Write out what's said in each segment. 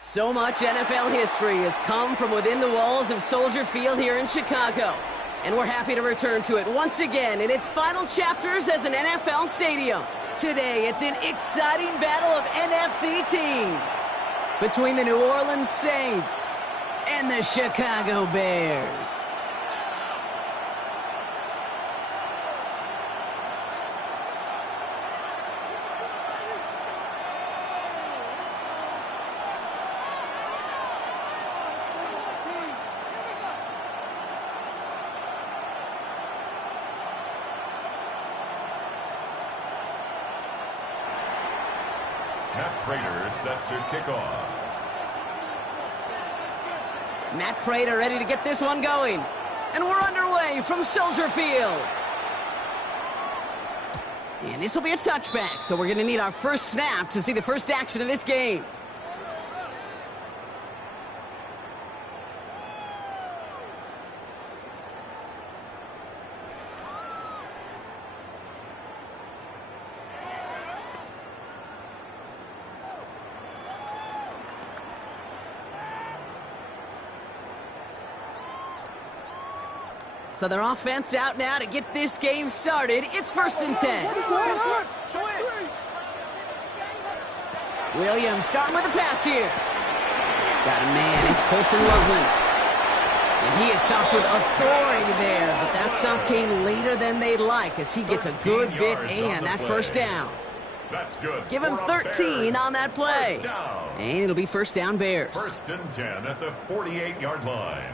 So much NFL history has come from within the walls of Soldier Field here in Chicago. And we're happy to return to it once again in its final chapters as an NFL stadium. Today, it's an exciting battle of NFC teams between the New Orleans Saints and the Chicago Bears. Matt Prater set to kick off. Matt Prater ready to get this one going. And we're underway from Soldier Field. And this will be a touchback, so we're going to need our first snap to see the first action of this game. So their offense out now to get this game started. It's 1st and 10. Williams starting with a pass here. Got a man. It's Colston Loveland. And he is stopped with authority there. But that stop came later than they'd like as he gets a good bit and that first down. That's good. Give him 13 on that play. And it'll be first down Bears. 1st and 10 at the 48-yard line.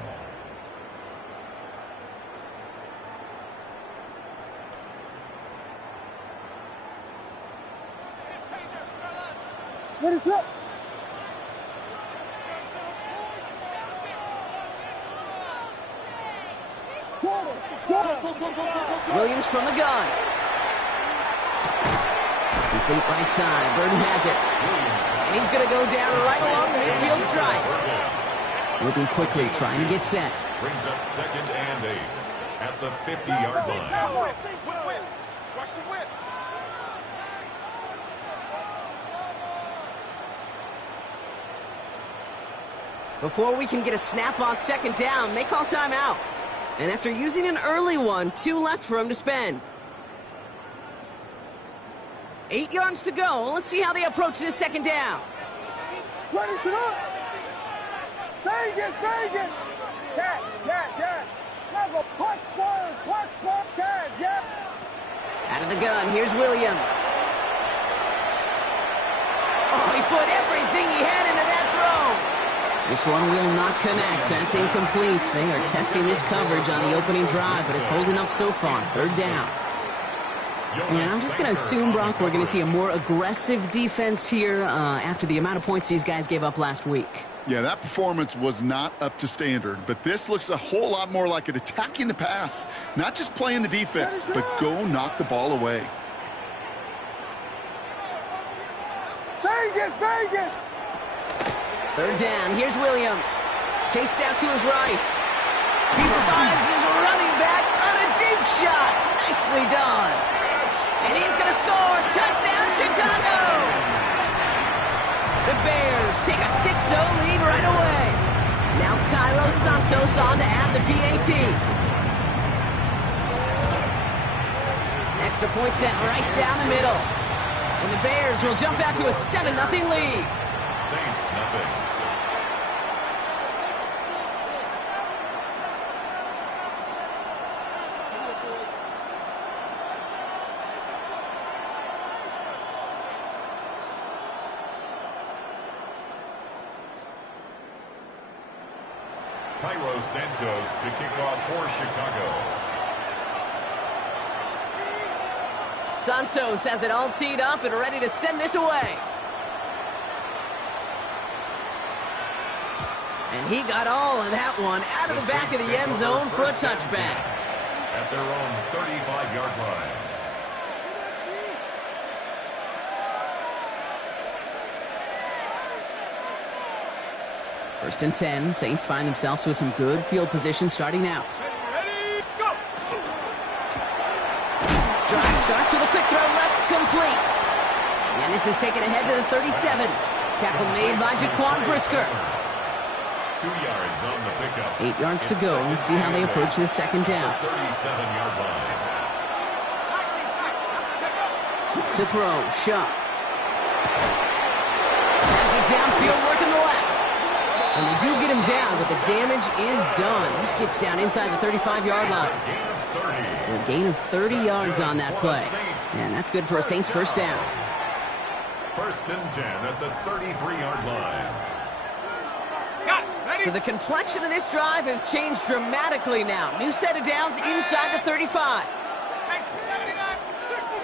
What is up? Williams from the gun. Complete right side. Burton has it. And he's going to go down right along the midfield stripe. Moving quickly, trying to get set. Brings up 2nd and 8 at the 50-yard line. Watch the whip. Before we can get a snap on 2nd down, they call timeout. And after using an early one, 2 left for him to spend. 8 yards to go. Let's see how they approach this 2nd down. Ready it up. Vegas. Yeah. Have a punch first, guys, yeah. Out of the gun, here's Williams. Oh, he put everything he had into that throw. This one will not connect. That's incomplete. They are testing this coverage on the opening drive, but it's holding up so far. 3rd down. And I'm just going to assume, Brock, we're going to see a more aggressive defense here after the amount of points these guys gave up last week. Yeah, that performance was not up to standard, but this looks a whole lot more like it attacking the pass, not just playing the defense, but go knock the ball away. Vegas. 3rd down. Here's Williams. Chased out to his right. He finds his running back on a deep shot. Nicely done. And he's going to score. Touchdown, Chicago. The Bears take a 6-0 lead right away. Now Kylo Santos on to add the PAT. Extra point set right down the middle. And the Bears will jump out to a 7-0 lead. Saints nothing. Cairo Santos to kick off for Chicago. Santos has it all teed up and ready to send this away. And he got all of that one out of the back of the end zone for a touchback. At their own 35-yard line. First and 10, Saints find themselves with some good field position starting out. Ready, go! Drive starts with a quick throw left, complete. And this is taken ahead to the 37. Tackle made by Jaquan Brisker. 2 yards on the pickup. 8 yards to go. Let's see how they approach this second down. 37-yard line. To throw, Shuck. Has it downfield, working the left. And they do get him down, but the damage is done. He gets down inside the 35-yard line. So a gain of 30 yards on that play. And that's good for a Saints first down. 1st and 10 at the 33-yard line. So the complexion of this drive has changed dramatically now. New set of downs inside the 35. 79, 60,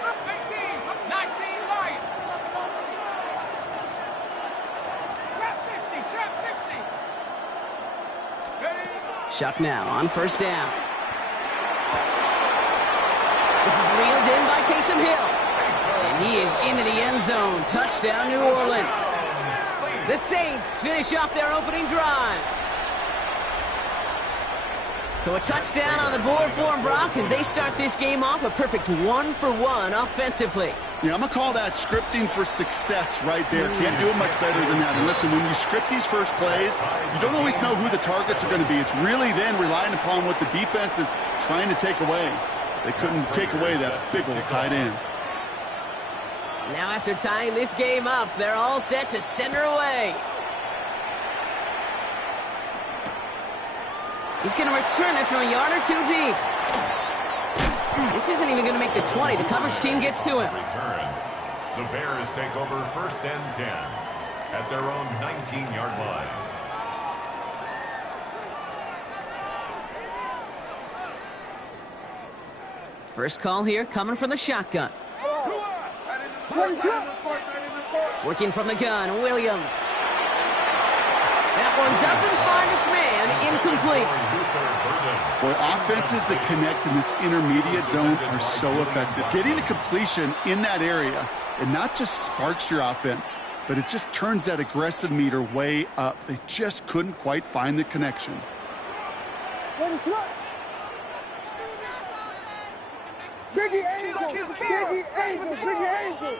18, 19, right. Trap 60, trap 60. Shuck now on first down. This is reeled in by Taysom Hill. And he is into the end zone. Touchdown, New Orleans. The Saints finish off their opening drive. So a touchdown on the board for them, Brock, as they start this game off a perfect 1-for-1 offensively. Yeah, I'm going to call that scripting for success right there. Can't do it much better than that. And listen, when you script these first plays, you don't always know who the targets are going to be. It's really then relying upon what the defense is trying to take away. They couldn't take away that big old tight end. Now after tying this game up, they're all set to send her away. He's going to return it from a yard or two deep. This isn't even going to make the 20. The coverage team gets to him. Return. The Bears take over 1st and 10 at their own 19-yard line. First call here coming from the shotgun. Working from the gun, Williams. That one doesn't find its man, incomplete. Boy, offenses that connect in this intermediate zone are so effective. Getting a completion in that area, it not just sparks your offense, but it just turns that aggressive meter way up. They just couldn't quite find the connection. Biggie Angels, Biggie Angels, Biggie Angels.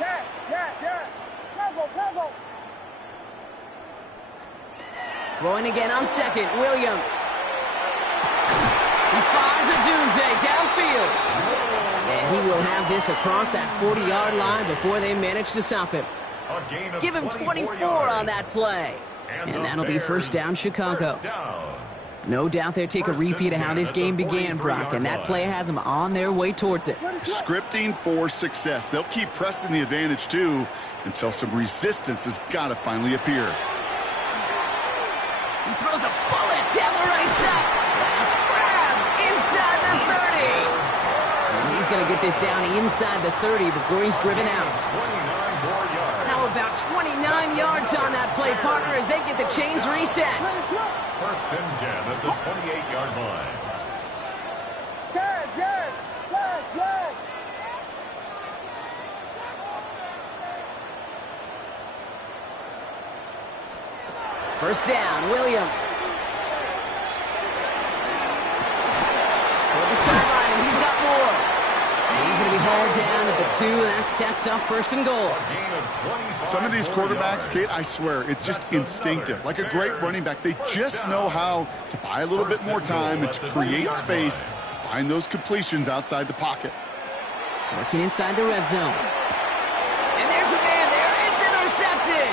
Yes. Combo. Throwing again on second, Williams. He finds a Dunze downfield. And he will have this across that 40-yard line before they manage to stop him. Give him 24 on that play. And that'll be first down, Chicago. No doubt they'll take a repeat of how this game began, Brock, and that play has them on their way towards it. Scripting for success. They'll keep pressing the advantage, too, until some resistance has got to finally appear. He throws a bullet down the right side. That's grabbed inside the 30. And he's going to get this down inside the 30 before he's driven out. How about 29 yards on that play, partner, as they get the chains reset? 1st and 10 at the 28-yard line. Yes. First down, Williams. Toward the sideline, and he's got more. And he's going to be hauled down at the 2, and that sets up 1st and goal. Some of these quarterbacks, Kate, I swear, it's just instinctive. Like a great running back, they just know how to buy a little bit more time and to create space to find those completions outside the pocket. Working inside the red zone. And there's a man there. It's intercepted.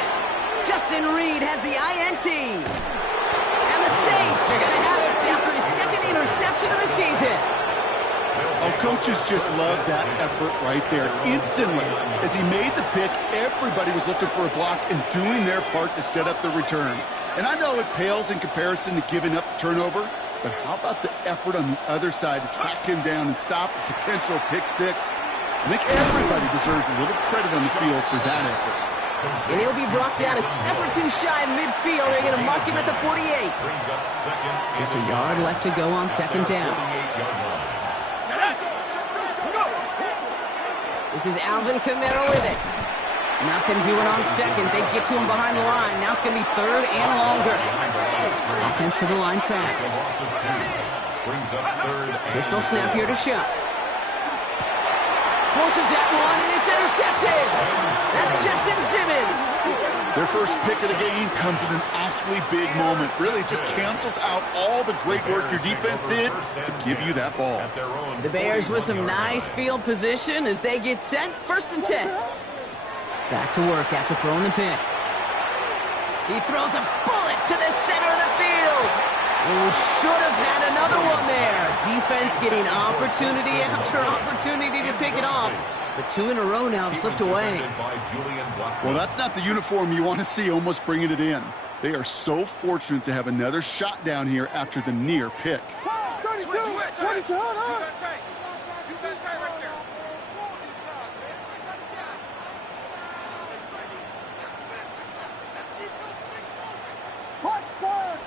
Justin Reed has the INT. And the Saints are going to have it after his 2nd interception of the season. Oh, coaches just love that effort right there. Instantly, as he made the pick, everybody was looking for a block and doing their part to set up the return. And I know it pales in comparison to giving up the turnover, but how about the effort on the other side to track him down and stop a potential pick six? I think everybody deserves a little credit on the field for that effort. And he'll be brought down a step or two shy of midfield. They're going to mark him at the 48. Just a yard left to go on 2nd down. This is Alvin Kamara with it. Nothing doing on second. They get to him behind the line. Now it's going to be 3rd and longer. Offense to the line fast. Pistol snap here to Shuck. Forces that one, and it's intercepted. That's Justin Simmons. Their first pick of the game comes at an awfully big moment. Really just cancels out all the great work your defense did to give you that ball. The Bears with some nice field position as they get set. 1st and 10. Back to work after throwing the pick. He throws a bullet to the center of the field. Oh, should have had another one there. Defense getting opportunity after opportunity to pick it off. But 2 in a row now have slipped away. Well, that's not the uniform you want to see almost bringing it in. They are so fortunate to have another shot down here after the near pick. 32, 22, hold on. Touchdown.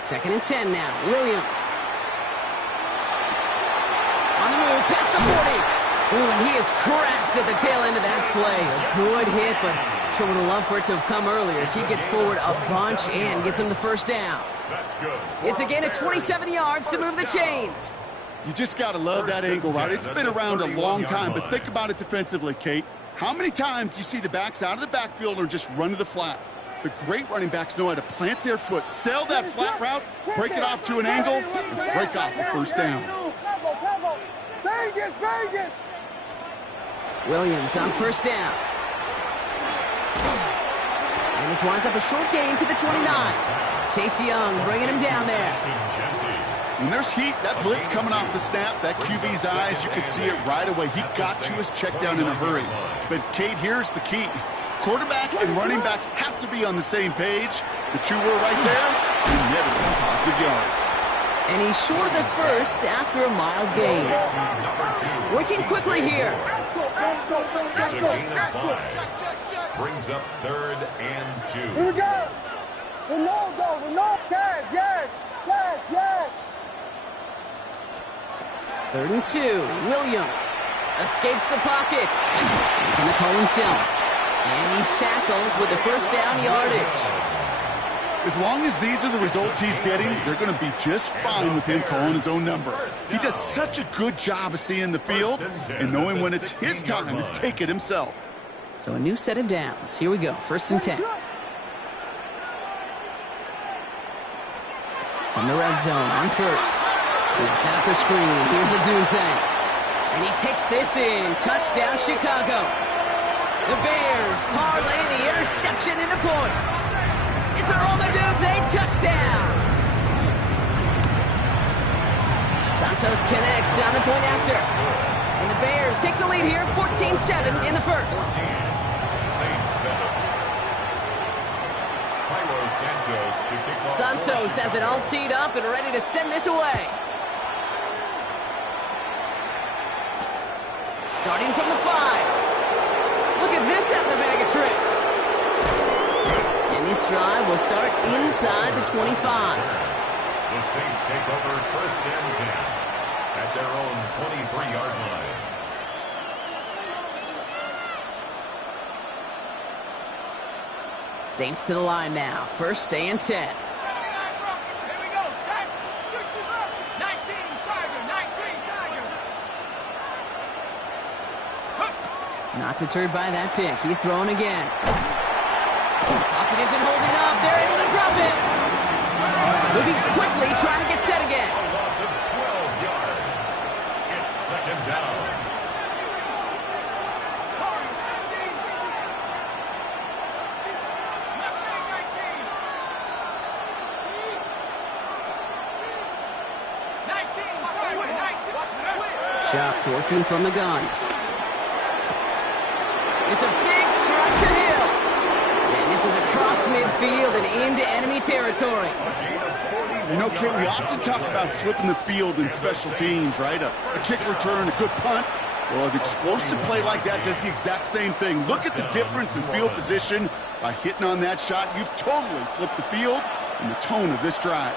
2nd and 10 now. Williams. On the move, past the 40. Ooh, and he is cracked at the tail end of that play. A good hit, but sure would have loved for it to have come earlier as he gets forward a bunch and gets him the 1st down. That's good. It's a gain of 27 yards to move the chains. You just got to love that angle, right? It's been around a long time, but think about it defensively, Kate. How many times do you see the backs out of the backfield or just run to the flat? The great running backs know how to plant their foot, sail that flat route, break it off to an angle, and break off the 1st down. Vegas, Vegas. Williams on 1st down. And this winds up a short gain to the 29. Chase Young bringing him down there. When there's heat, that blitz coming off the snap, that QB's eyes, you could see it right away. He got to his check down in a hurry. But, Kate, here's the key. Quarterback and running back have to be on the same page. The 2 were right there, and netted some positive yards. And he's short of the 1st after a mild gain. Working quickly here. It's a gain of 5. Brings up 3rd and 2. Here we go. The no-go, the no. Yes, yes, yes, yes. 3rd and 2. Williams escapes the pocket. Making the call himself. And he's tackled with the 1st down yardage. As long as these are the results he's getting, they're going to be just fine with him calling his own number. He does such a good job of seeing the field and knowing when it's his time to take it himself. So a new set of downs. Here we go. 1st and 10. From the red zone on 1st. He set up the screen. Here's a Dunze. And he takes this in. Touchdown, Chicago. The Bears parlay the interception into points. It's a Dunze touchdown. Santos connects on the point after. And the Bears take the lead here, 14-7 in the 1st. Santos has it all teed up and ready to send this away. Starting from the 5. Look at this out of the bag of tricks. And this drive will start inside the 25. The Saints take over 1st and 10 at their own 23-yard line. Saints to the line now. 1st and 10. Not deterred by that pick. He's throwing again. Pocket isn't holding up. They're able to drop it. Moving quickly, trying to get set again. A loss of 12 yards. It's 2nd down. Shot working from the gun. It's a big strike to Hill. And this is across midfield and into enemy territory. You know, Kate, we often talk about flipping the field in special teams, right? A kick return, a good punt. Well, an explosive play like that does the exact same thing. Look at the difference in field position. By hitting on that shot, you've totally flipped the field and the tone of this drive.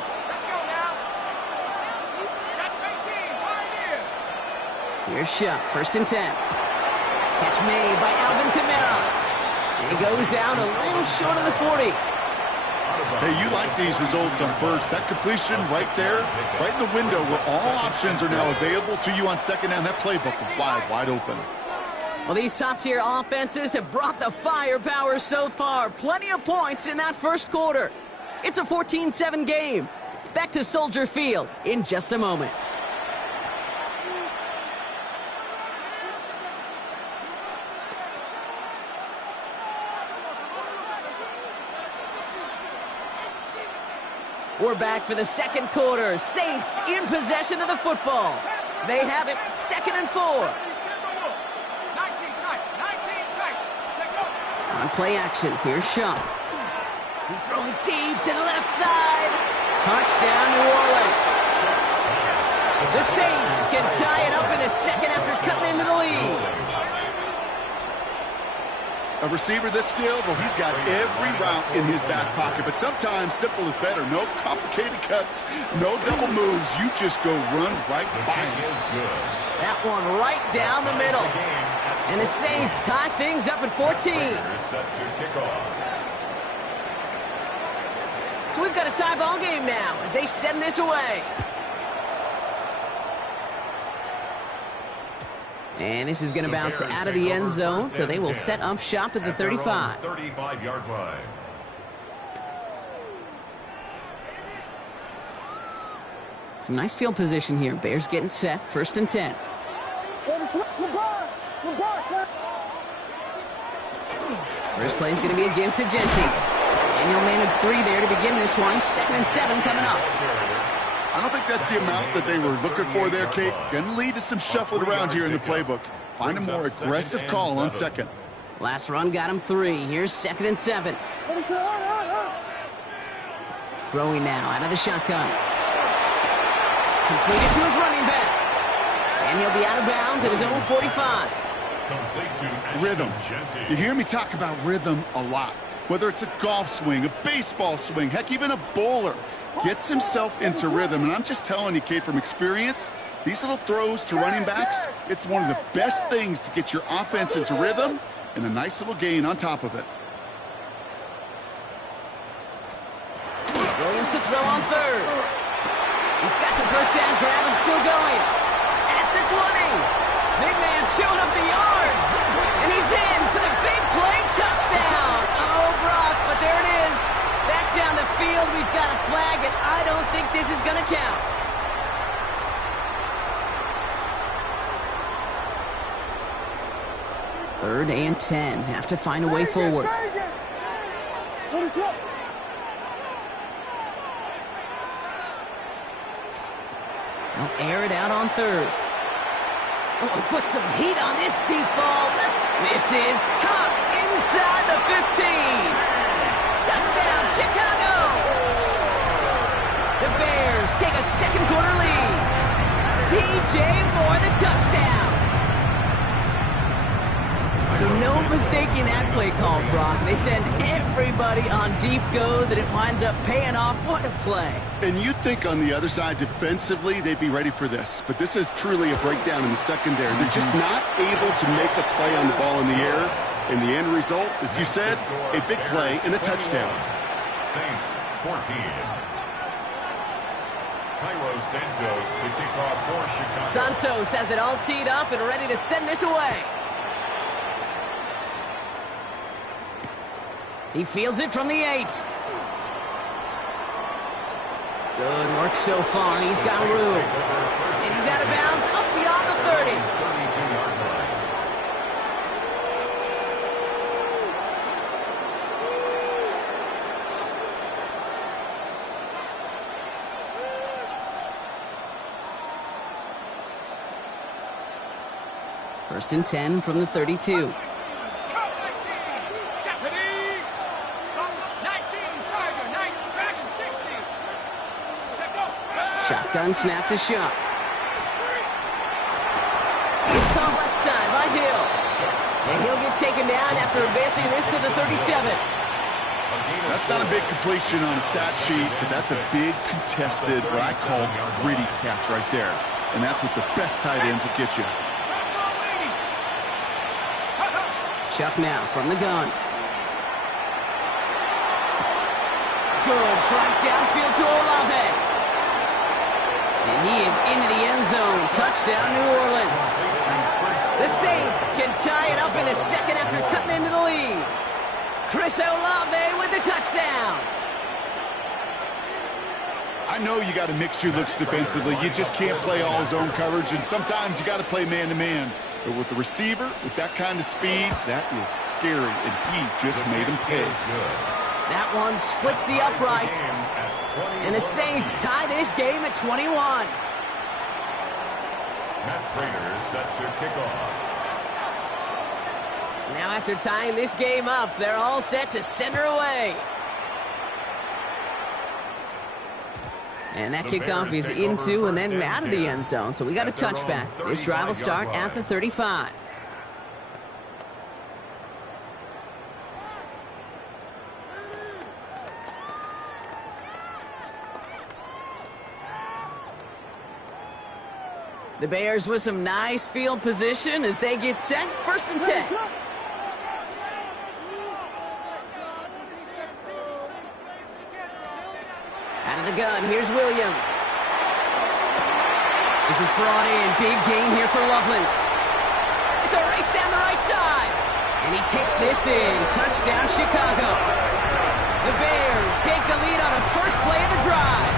Here's Shot, 1st and 10. Catch made by Alvin Kamara. And he goes out a little short of the 40. Hey, you like these results on 1st. That completion right there, right in the window where all options are now available to you on 2nd down. That playbook is wide open. Well, these top-tier offenses have brought the firepower so far. Plenty of points in that first quarter. It's a 14-7 game. Back to Soldier Field in just a moment. We're back for the second quarter. Saints in possession of the football. They have it 2nd and 4. On play action, here's Shaw. He's throwing deep to the left side. Touchdown, New Orleans. The Saints can tie it up in the second after cutting into the lead. A receiver this skilled, well, he's got every route in his back pocket, but sometimes simple is better. No complicated cuts, no double moves. You just go run right by him. That one right down the middle. And the Saints tie things up at 14. So we've got a tie ball game now as they send this away. And this is going to bounce out of the end zone, so they will set up shop at the 35. 35-yard line. Some nice field position here. Bears getting set. 1st and 10. First play is going to be a give to Genty. And he'll manage 3 there to begin this one. 2nd and 7 coming up. I don't think that's the amount that they were looking for there, Kate. Going to lead to some shuffling around here in the playbook. Find a more aggressive call on 2nd. Last run got him 3. Here's 2nd and 7. Throwing now out of the shotgun. Completed to his running back. And he'll be out of bounds at his own 45. Rhythm. You hear me talk about rhythm a lot. Whether it's a golf swing, a baseball swing, heck, even a bowler. Gets himself into rhythm. And I'm just telling you, Kate, from experience, these little throws to running backs, it's one of the best things to get your offense into rhythm and a nice little gain on top of it. Williams to throw on 3rd. He's got the first down grab and still going. At the 20. Big man showing up the yards. And he's in for the big play touchdown. Oh, Brock, but there it is. Back down the field, we've got a flag, and I don't think this is going to count. Third and 10. Have to find a way forward. They'll air it out on 3rd. Oh, put some heat on this deep ball. This is caught inside the 15. Touchdown, Chicago! The Bears take a second quarter lead. DJ Moore, the touchdown. So no mistaking that play call, Brock. They send everybody on deep goes, and it winds up paying off. What a play. And you'd think on the other side, defensively, they'd be ready for this. But this is truly a breakdown in the secondary. They're just not able to make a play on the ball in the air. And the end result, as you said, a big play and a touchdown. Saints 14. Cairo Santos to kick off for Chicago. Santos has it all teed up and ready to send this away. He fields it from the 8. Good work so far. He's got room. And he's out of bounds up beyond the 30. 32-yard line. First and 10 from the 32. Shotgun snap to Shuck. He's called left side by Hill. And he'll get taken down after advancing this to the 37. That's not a big completion on a stat sheet, but that's a big contested, what I call gritty catch right there. And that's what the best tight ends will get you. Shuck now from the gun. Good strike downfield to Olave. And he is into the end zone. Touchdown, New Orleans. The Saints can tie it up in the second after cutting into the lead. Chris Olave with the touchdown. I know you got to mix your looks defensively. You just can't play all zone coverage, and sometimes you got to play man-to-man. But with a receiver with that kind of speed, that is scary, and he just made him pay. That one splits the uprights. And the Saints tie this game at 21. Matt Prater set to kick off. Now after tying this game up, they're all set to send her away. And that kickoff is into and then out of the end zone. So we got a touchback. This drive will start at the 35. The Bears with some nice field position as they get set. 1st and 10. Out of the gun, here's Williams. This is brought in. Big gain here for Loveland. It's a race down the right side. And he takes this in. Touchdown, Chicago. The Bears take the lead on the first play of the drive.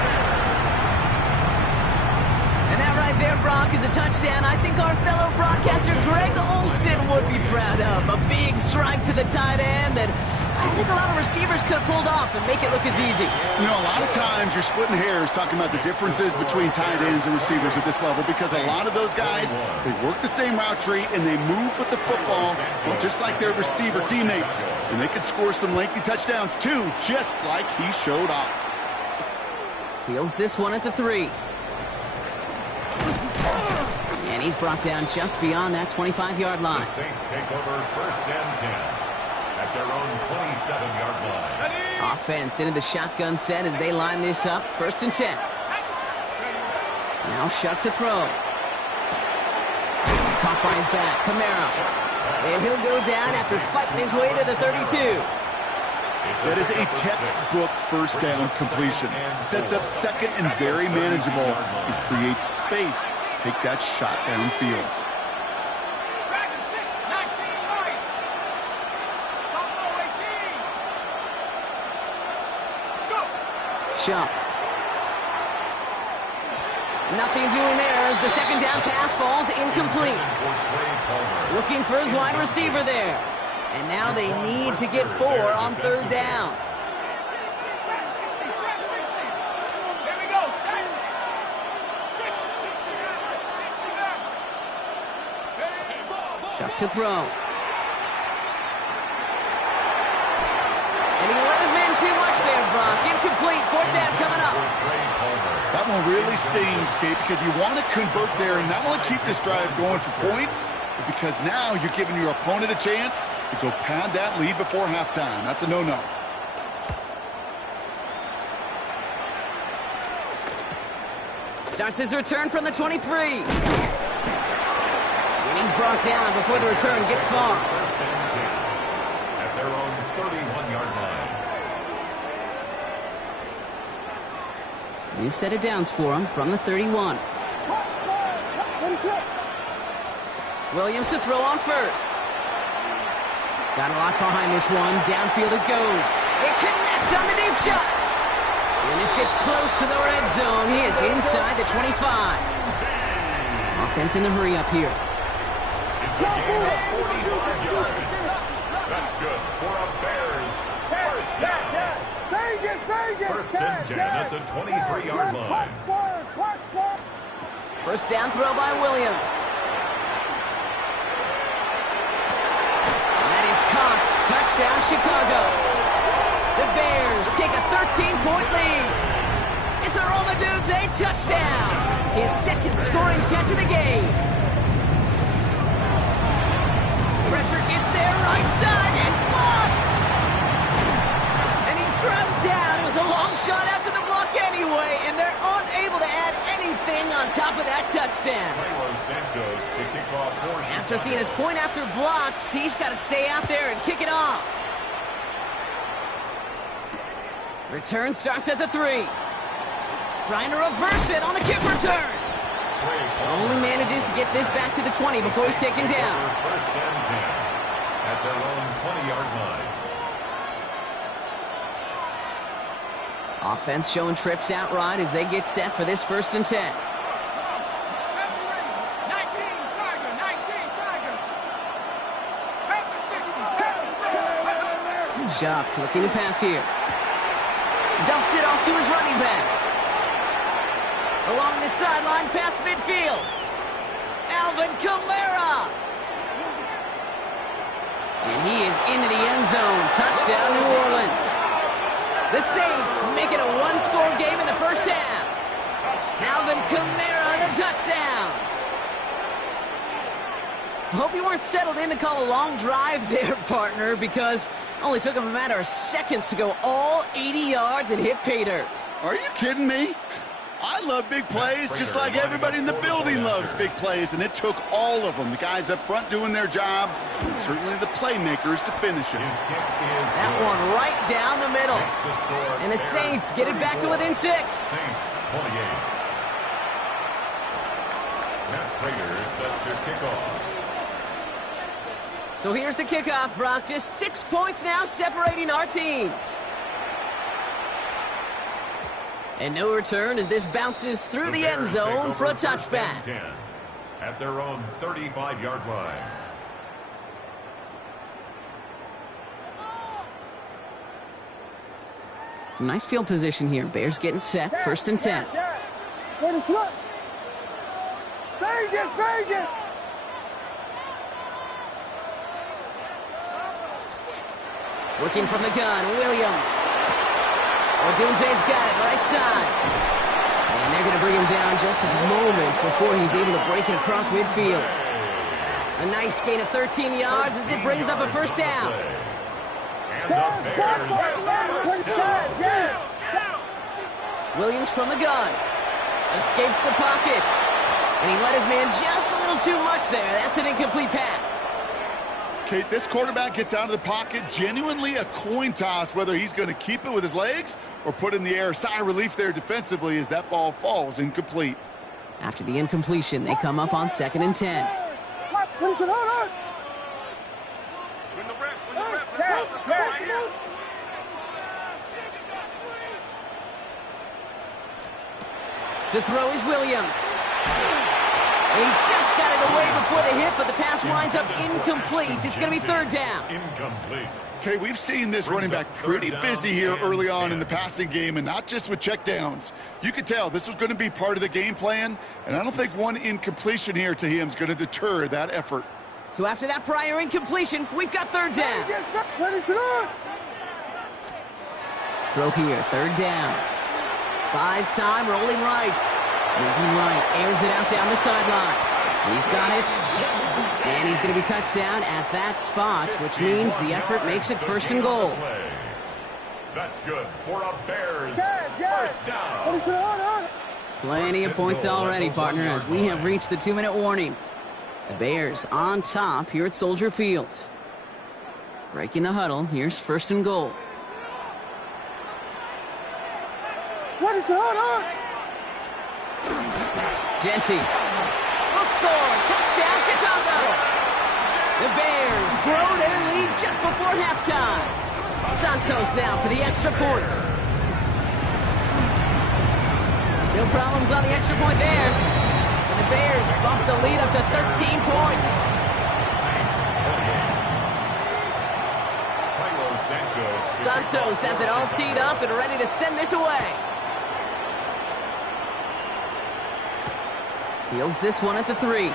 And that right there, Brock, is a touchdown I think our fellow broadcaster Greg Olsen would be proud of. A big strike to the tight end that I think a lot of receivers could have pulled off and make it look as easy. You know, a lot of times you're splitting hairs talking about the differences between tight ends and receivers at this level because a lot of those guys, they work the same route tree and they move with the football, well, just like their receiver teammates. And they can score some lengthy touchdowns too, just like he showed off. Fields this one at the 3. And he's brought down just beyond that 25-yard line. The Saints take over 1st and 10 at their own 27-yard line. Offense into the shotgun set as they line this up. 1st and 10. Now Shuck to throw. Caught by his back. Camaro. And he'll go down after fighting his way to the 32. That is a textbook 1st down completion. Sets up 2nd and very manageable and creates space to take that shot downfield. Shuck. Nothing doing there as the 2nd down pass falls incomplete. Looking for his wide receiver there. And now they need to get 4 on 3rd down. Shuck to throw. And he let his man too much there, Brock. Incomplete. 4th down coming up. That one really stings, Kate, because you want to convert there and not only keep this drive going for points, but because now you're giving your opponent a chance to go pad that lead before halftime. That's a no-no. Starts his return from the 23. And he's brought down before the return gets far. 1st and 10 at their own 31-yard line. New set of downs for him from the 31. Williams to throw on 1st. Got a lot behind this one. Downfield it goes. It connects on the deep shot. And this gets close to the red zone. He is inside the 25. Offense in the hurry up here. It's a gain of 45 yards. That's good for a Bears 1st down. Vegas. 1st and 10 at the 23-yard line. 1st down throw by Williams. And that is caught. Touchdown, Chicago. The Bears take a 13-point lead. It's a Roll the Dudes a touchdown. His 2nd scoring catch of the game. Pressure gets there, right side. It's blocked. And he's ground down. It was a long shot after the block anyway, and they're unable to add anything on top of that touchdown. After seeing his point after blocks, he's got to stay out there and kick it off. Return starts at the 3. Trying to reverse it on the kick return. Only manages to get this back to the 20 before he's taken down. First and 10 at their own 20-yard line. Offense showing trips outright as they get set for this 1st and 10. Schuck looking to pass here. Dumps it off to his running back. Along the sideline past midfield. Alvin Kamara. And he is into the end zone. Touchdown, New Orleans. The Saints make it a one-score game in the first half. Alvin Kamara, the touchdown. Hope you weren't settled in to call a long drive there, partner, because only took him a matter of seconds to go all 80 yards and hit pay dirt. Are you kidding me? I love big plays just like everybody in the building loves big plays, and it took all of them. The guys up front doing their job, and certainly the playmakers to finish it. That one right down the middle. And the Saints get it back to within 6. Saints 28. Matt Prater set to kick off. So here's the kickoff, Brock. Just 6 points now separating our teams. And no return as this bounces through the end zone for a touchback. 10 at their own 35-yard line. Some nice field position here. Bears getting set. 1st and 10. Ready, flip. Vegas, Vegas. Working from the gun, Williams. Odunze's got it, right side. And they're going to bring him down just a moment before he's able to break it across midfield. A nice gain of 13 yards as it brings up a first down. And the Bears first down. Williams from the gun. Escapes the pocket. And he let his man just a little too much there. That's an incomplete pass. Kate, this quarterback gets out of the pocket, genuinely a coin toss whether he's going to keep it with his legs or put it in the air. Sigh of relief there defensively as that ball falls incomplete. After the incompletion, they come up on 2nd and 10. To throw is Williams. He just got it away before the hit, but the pass winds up incomplete. It's going to be 3rd down. Incomplete. Okay, we've seen this running back pretty busy here early on in the passing game, and not just with checkdowns. You could tell this was going to be part of the game plan, and I don't think one incompletion here to him is going to deter that effort. So after that prior incompletion, we've got 3rd down. Throw here, 3rd down. Buys time, rolling right. Moving right, airs it out down the sideline. He's got it. And he's going to be touched down at that spot, which means the effort makes it 1st and goal. That's good for a Bears first down. Plenty of points already, partner, as we have reached the 2-minute warning. The Bears on top here at Soldier Field. Breaking the huddle, here's 1st and goal. What is on? Genty will score. Touchdown, Chicago. The Bears grow their lead just before halftime. Santos now for the extra point. No problems on the extra point there. And the Bears bump the lead up to 13 points. Santos has it all teed up and ready to send this away. Fields this one at the 3.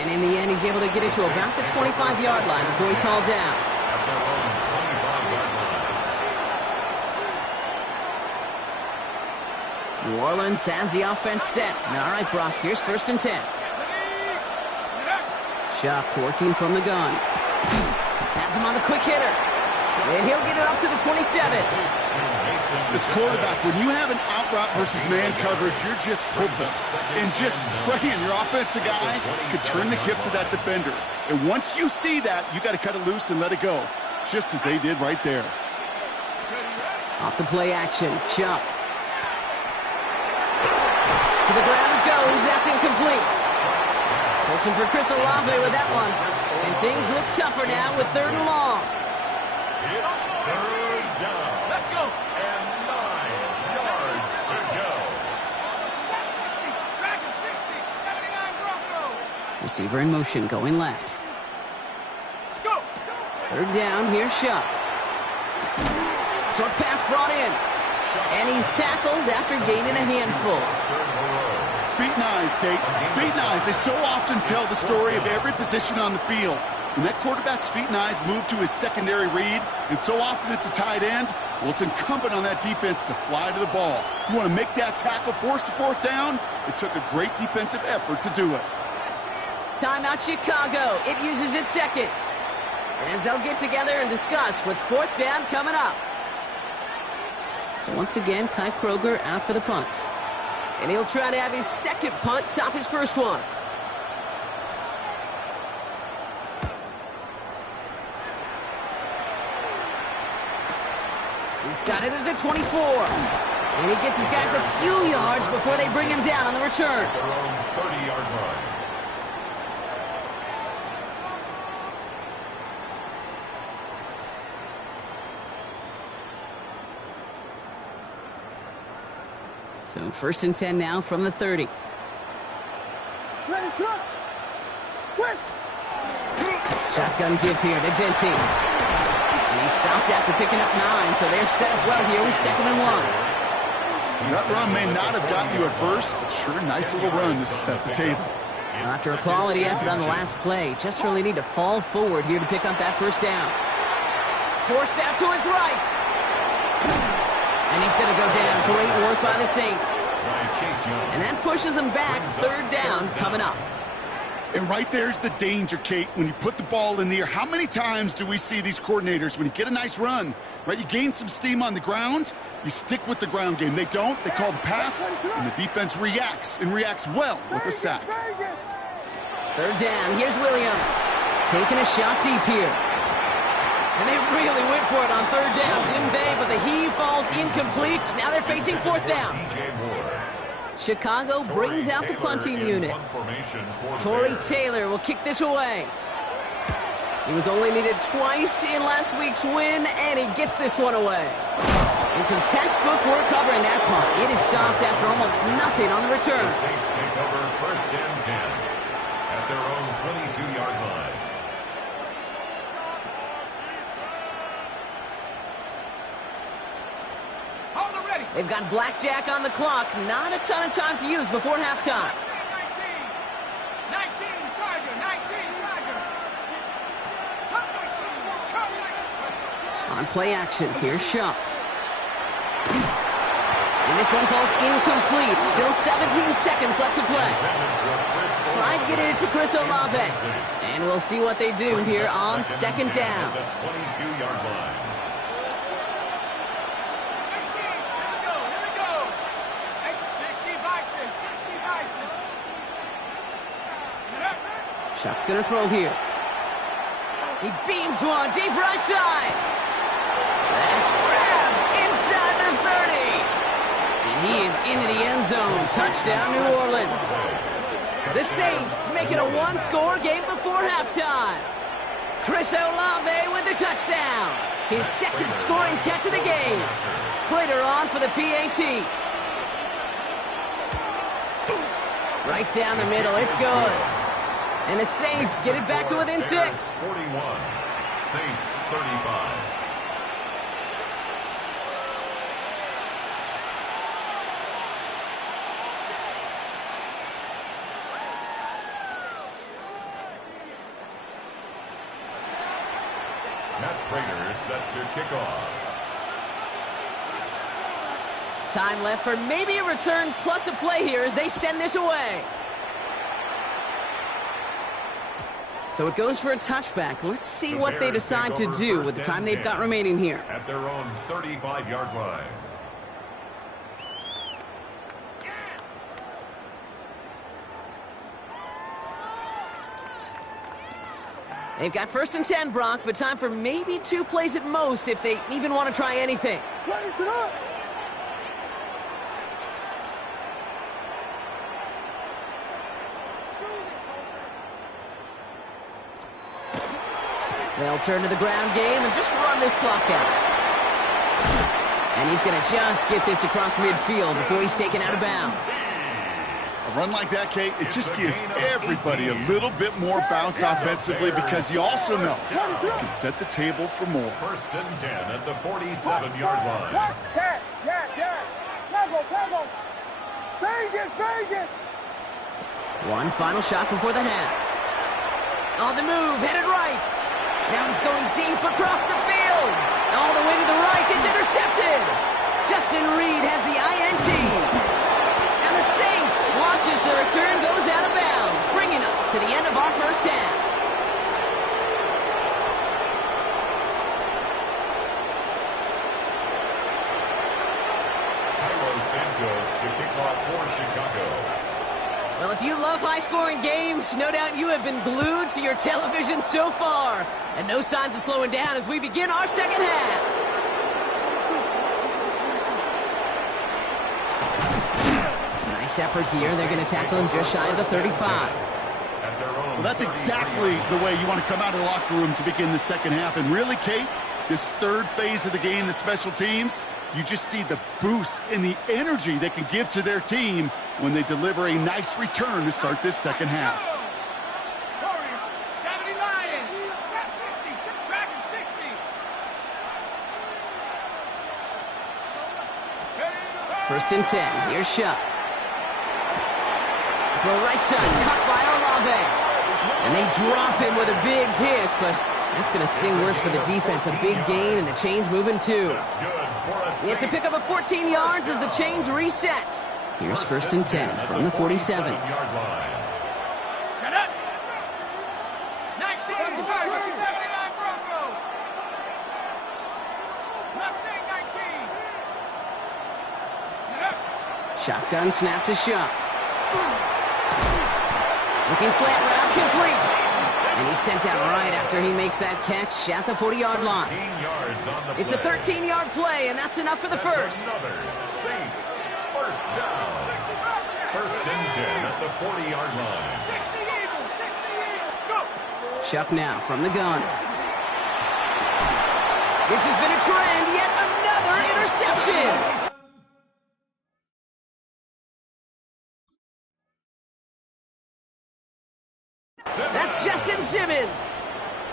And in the end, he's able to get it to about the 25-yard line before he's hauled down. New Orleans has the offense set. All right, Brock, here's 1st and 10. Schuck working from the gun. Has him on the quick hitter. And he'll get it up to the 27. This quarterback, when you have an out-route versus man coverage, you're just hoping and just praying your offensive guy could turn the hips of that defender. And once you see that, you got to cut it loose and let it go, just as they did right there. Off the play action, Chuck. To the ground it goes. That's incomplete. Searching for Chris Olave with that one. And things look tougher now with 3rd and long. It's 3rd down. Let's go. And 9 yards to go. Dragon 60, 79 Broncos. Receiver in motion, going left. Let's go. 3rd down, here's Shuck. Short pass brought in. And he's tackled after gaining a handful. Feet and eyes, Kate. Feet and eyes. They so often tell the story of every position on the field. When that quarterback's feet and eyes move to his secondary read, and so often it's a tight end, well, it's incumbent on that defense to fly to the ball. You want to make that tackle, force the 4th down? It took a great defensive effort to do it. Timeout Chicago. It uses its 2nd. As they'll get together and discuss with 4th down coming up. So once again, Kai Kroger out for the punt. And he'll try to have his 2nd punt top his 1st one. He's got it at the 24. And he gets his guys a few yards before they bring him down on the return. Their own 30-yard line. So 1st and 10 now from the 30. Ready, sir. West. Shotgun give here to Gentine. And he stopped after picking up 9, so they're set up well here with 2nd and 1. That run may not have gotten you at first, but sure, nice little run to set the table. After a quality effort on the last play, just really need to fall forward here to pick up that 1st down. Forced out to his right. And he's going to go down. Great work by the Saints. And that pushes them back. 3rd down coming up. And right there's the danger, Kate. When you put the ball in the air, how many times do we see these coordinators, when you get a nice run, right, you gain some steam on the ground, you stick with the ground game. They don't. They call the pass, and the defense reacts, and reacts well with a sack. 3rd down. Here's Williams. Taking a shot deep here. And they really went for it on 3rd down, didn't they? But the heave falls incomplete. Now they're facing 4th down. Chicago brings out the punting unit. Torrey Taylor will kick this away. He was only needed twice in last week's win, and he gets this one away. And some textbook work covering that punt. It is stopped after almost nothing on the return. The Saints take over 1st and 10 at their own 22-yard line. They've got blackjack on the clock. Not a ton of time to use before halftime. 19, Tiger, 19, Tiger. On play action, here's Shuck. And this one falls incomplete. Still 17 seconds left to play. Try to get it to Chris Olave. And we'll see what they do here on 2nd down. 22-yard line. Shuck's gonna throw here. He beams one deep right side. That's grabbed inside the 30. And he is into the end zone. Touchdown, New Orleans. The Saints make it a 1-score game before halftime. Chris Olave with the touchdown. His 2nd scoring catch of the game. Prater on for the PAT. Right down the middle. It's good. And the Saints get it back to within 6. 41. Saints 35. Matt Prater is set to kick off. Time left for maybe a return plus a play here as they send this away. So it goes for a touchback. Let's see what they decide to do with the time they've got remaining here. At their own 35-yard line. They've got 1st and 10, Brock, but time for maybe 2 plays at most if they even want to try anything. Ready, sit up. They'll turn to the ground game and just run this clock out. And he's going to just get this across midfield before he's taken out of bounds. A run like that, Kate, it just gives everybody a little bit more bounce offensively because you also know you can set the table for more. 1st and 10 at the 47-yard line. Vegas! One final shot before the half. On the move, headed right. Now he's going deep across the field. All the way to the right, it's intercepted. Justin Reed has the INT. And the Saints watches the return goes out of bounds, bringing us to the end of our first half. Santos to kick off for Chicago. Well, if you love high-scoring games, no doubt you have been glued to your television so far. And no signs of slowing down as we begin our second half. Nice effort here. They're going to tackle him just shy of the 35. Well, that's exactly the way you want to come out of the locker room to begin the second half. And really, Kate, this third phase of the game, the special teams, you just see the boost and the energy they can give to their team when they deliver a nice return to start this second half. Warriors, 70 Lion. Chap 60, Chip Dragon 60. 1st and 10. Here's Shuck. Throw right side, cut by Olave. And they drop him with a big hit, but that's going to sting worse for the defense. A big gain, and the chain's moving too. It's a pickup of 14 yards as the chains reset. Here's 1st and 10 from the 47. Shut up. 19, 79 Bronco. Mustang 19. Shut up. Shotgun snap to Shuck. Looking slant route complete. And he's sent out right after he makes that catch at the 40-yard line. It's a 13-yard play, and that's enough for the first. Saints, 1st down. 1st and 10 at the 40-yard line. 60 Eagles, go. Shuck now from the gun. This has been a trend, yet another interception. That's Justin Simmons.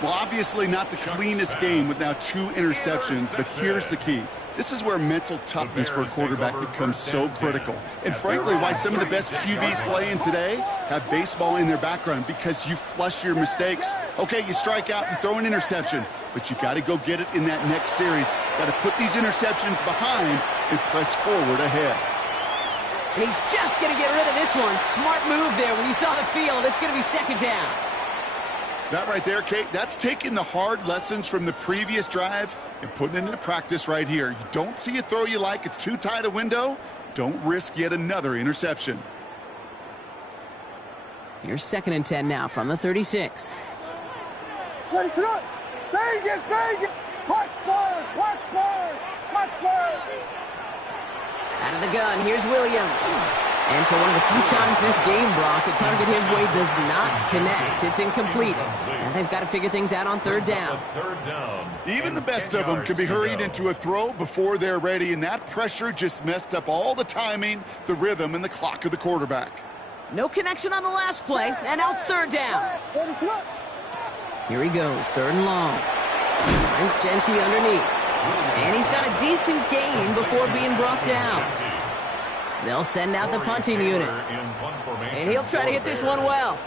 Well, obviously not the cleanest game with now 2 interceptions, but here's the key. This is where mental toughness for a quarterback becomes so critical. And frankly, why some of the best QBs playing today have baseball in their background, because you flush your mistakes. Okay, you strike out, you throw an interception, but you got to go get it in that next series. Got to put these interceptions behind and press forward ahead. And he's just going to get rid of this one. Smart move there. When you saw the field, it's going to be 2nd down. That right there, Kate, that's taking the hard lessons from the previous drive and putting it into practice right here. You don't see a throw you like, it's too tight a window, don't risk yet another interception. Here's 2nd and 10 now from the 36. Vegas! Watch Spurs! Out of the gun, here's Williams. And for one of the few times this game, Brock, a target his way does not connect. It's incomplete. And they've got to figure things out on 3rd down. Even the best of them can be hurried into a throw before they're ready, and that pressure just messed up all the timing, the rhythm, and the clock of the quarterback. No connection on the last play, and now it's 3rd down. Here he goes, 3rd and long. Finds Genty underneath. And he's got a decent gain before being brought down. They'll send out the punting unit. And he'll try to hit this one well.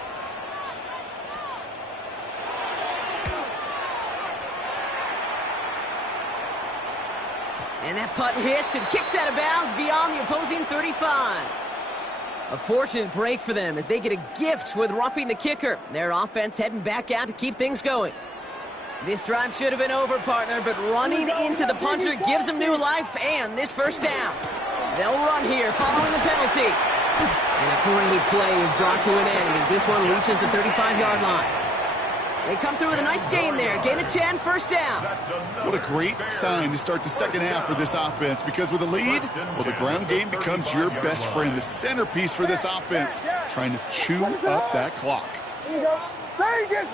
And that punt hits and kicks out of bounds beyond the opposing 35. A fortunate break for them as they get a gift with roughing the kicker. Their offense heading back out to keep things going. This drive should have been over, partner, but running into the punter gives them new life and this 1st down. They'll run here following the penalty. And a great play is brought to an end as this one reaches the 35-yard line. They come through with a nice gain there. Gain of 10, 1st down. What a great sign to start the second half for this offense, because with a lead, well, the ground game becomes your best friend, the centerpiece for this offense, trying to chew up that clock. Vegas!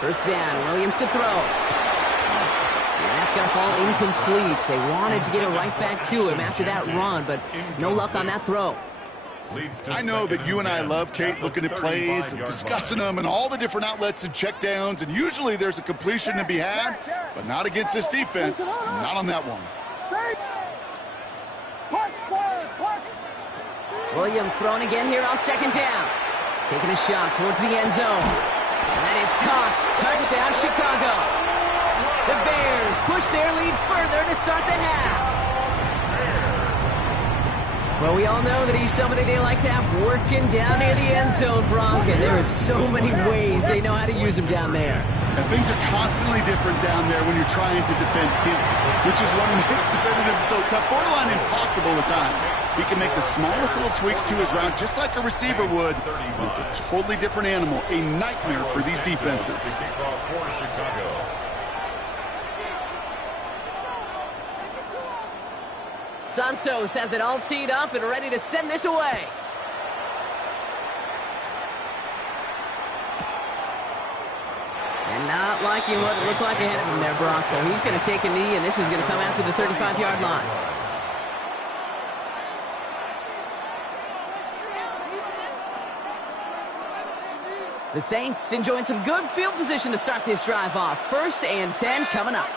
First down, Williams to throw. And that's going to fall incomplete. They wanted to get it right back to him after that run, but no luck on that throw. I know that you and I love, Kate, looking at plays and discussing them and all the different outlets and checkdowns, and usually there's a completion to be had, but not against this defense, not on that one. Williams throwing again here on second down. Taking a shot towards the end zone. And that is caught. Touchdown, Chicago. The Bears push their lead further to start the half. Well, we all know that he's somebody they like to have working down near the end zone, Bronk, and there are so many ways they know how to use him down there. And things are constantly different down there when you're trying to defend him, which is what makes defending him so tough, borderline impossible at times. He can make the smallest little tweaks to his route just like a receiver would, but it's a totally different animal, a nightmare for these defenses. Santos has it all teed up and ready to send this away. And not liking what it looked like ahead of him there, Brock. So he's going to take a knee, and this is going to come out to the 35-yard line. The Saints enjoying some good field position to start this drive off. 1st and 10 coming up.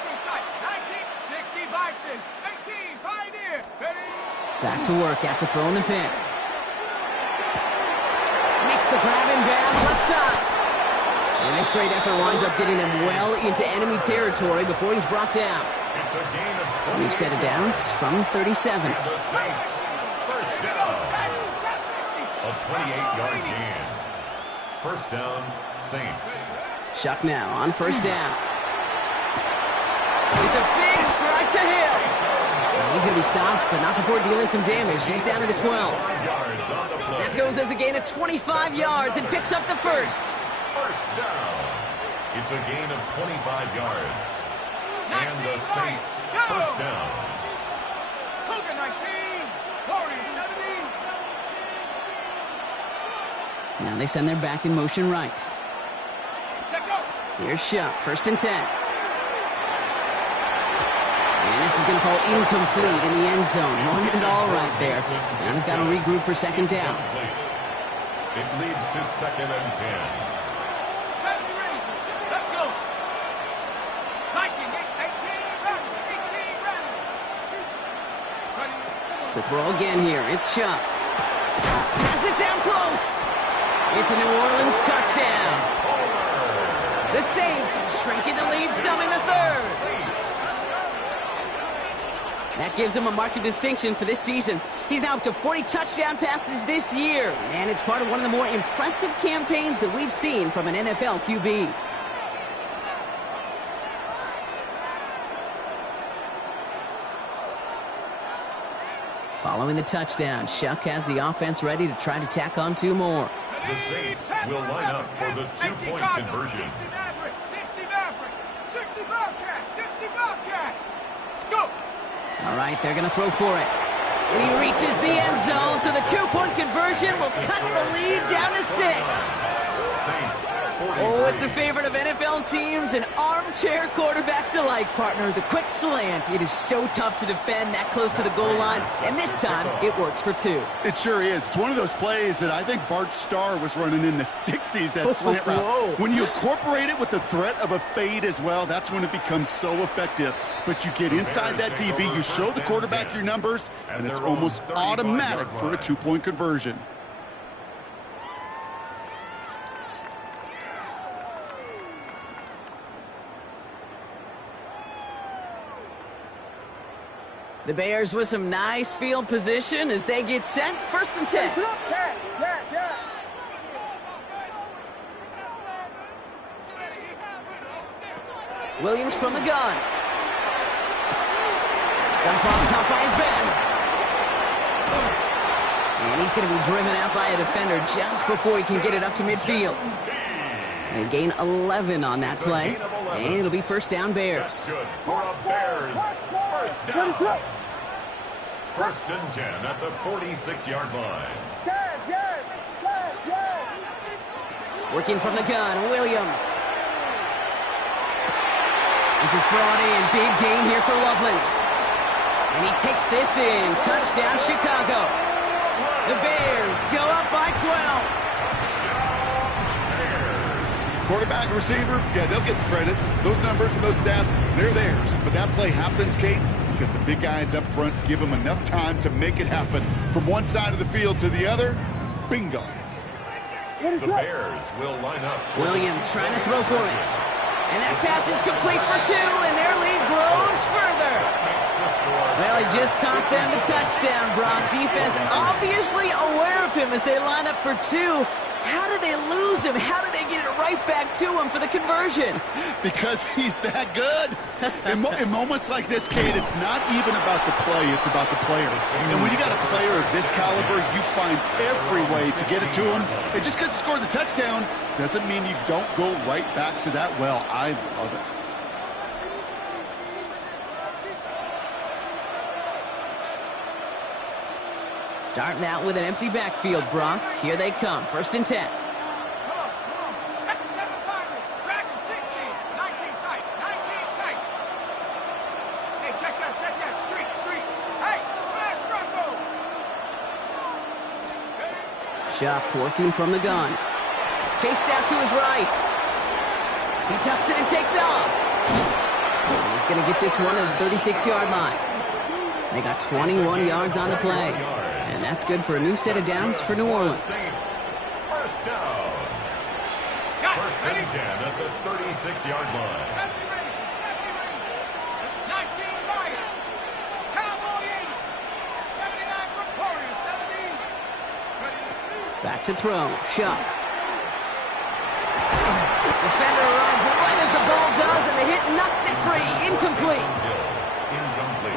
Back to work after throwing the pick. Makes the grab in bounds left side. And this great effort winds up getting him well into enemy territory before he's brought down. It's a gain of 20. We've set it down from 37. And the Saints, first down. A 28-yard gain. First down, Saints. Shuck now on first down. It's a big strike to Hill. He's going to be stopped, but not before dealing some damage. He's down to the 12. That goes as a gain of 25 yards and picks up the first. First down. It's a gain of 25 yards. And the Saints, first down. Cougar 19, Warriors 70. Now they send their back in motion right. Check up. Here's Shuck, 1st and 10. And this is going to fall incomplete in the end zone. Wanted it all right there. Now they've got to regroup for second down. It leads to 2nd and 10. Let's go. 19, 18, To throw again here, it's Shuck. Has it down close. It's a New Orleans touchdown. The Saints shrinking the lead some in the 3rd. That gives him a mark of distinction for this season. He's now up to 40 touchdown passes this year, and it's part of one of the more impressive campaigns that we've seen from an NFL QB. Following the touchdown, Shuck has the offense ready to try to tack on 2 more. The Saints will line up for the 2-point conversion. 60 Maverick, 60 Bobcat, 60 Bobcat. Let's go. All right, they're going to throw for it. And he reaches the end zone, so the 2-point conversion will cut the lead down to 6. Saints, Oh, it's a favorite of NFL teams and armchair quarterbacks alike, partner. The quick slant. It is so tough to defend that close to the goal line, and this time it works for 2. It sure is. It's one of those plays that I think Bart Starr was running in the 60s, that slant route. Whoa. When you incorporate it with the threat of a fade as well, that's when it becomes so effective. But you get inside that DB, you show the quarterback your numbers, and it's almost automatic for a 2-point conversion. The Bears with some nice field position as they get set. 1st and 10. Yes. Williams from the gun. Dump off top by his back. And he's going to be driven out by a defender just before he can get it up to midfield. They gain 11 on that play. And it'll be first down Bears. That's good for a Bears first down. 1st and 10 at the 46-yard line. Yes. Working from the gun, Williams. This is brought in. Big gain here for Loveland. And he takes this in. Touchdown, Chicago. The Bears go up by 12. Quarterback and receiver, yeah, they'll get the credit. Those numbers and those stats, they're theirs. But that play happens, Kate, because the big guys up front give them enough time to make it happen. From one side of the field to the other, bingo. The Bears will line up. Williams trying to throw for it. And that pass is complete for 2, and their lead grows further. Well, he just caught them a touchdown, Brock. Defense obviously aware of him as they line up for 2. How did they lose him? How did they get it right back to him for the conversion? Because he's that good. In moments like this, Kate, it's not even about the play, it's about the player. And when you got a player of this caliber, you find every way to get it to him. And just because he scored the touchdown doesn't mean you don't go right back to that well. I love it. Starting out with an empty backfield, Brock. Here they come. 1st and 10. Come on. 7 5. Track 16. 19 tight. 19 tight. Hey, check that. Street. Hey, smash Bronco. Shuck working from the gun. Chased out to his right. He tucks it and takes off. And he's going to get this one at the 36-yard line. They got 21 yards on the play. And that's good for a new set of downs for New Orleans. First down. 1st and 10 at the 36-yard line. 70 ready. 19 Lions. Cowboy 8. 79 for Warriors. 70. Back to throw. Shuck. Defender arrives right as the ball does, and the hit knocks it free. Incomplete.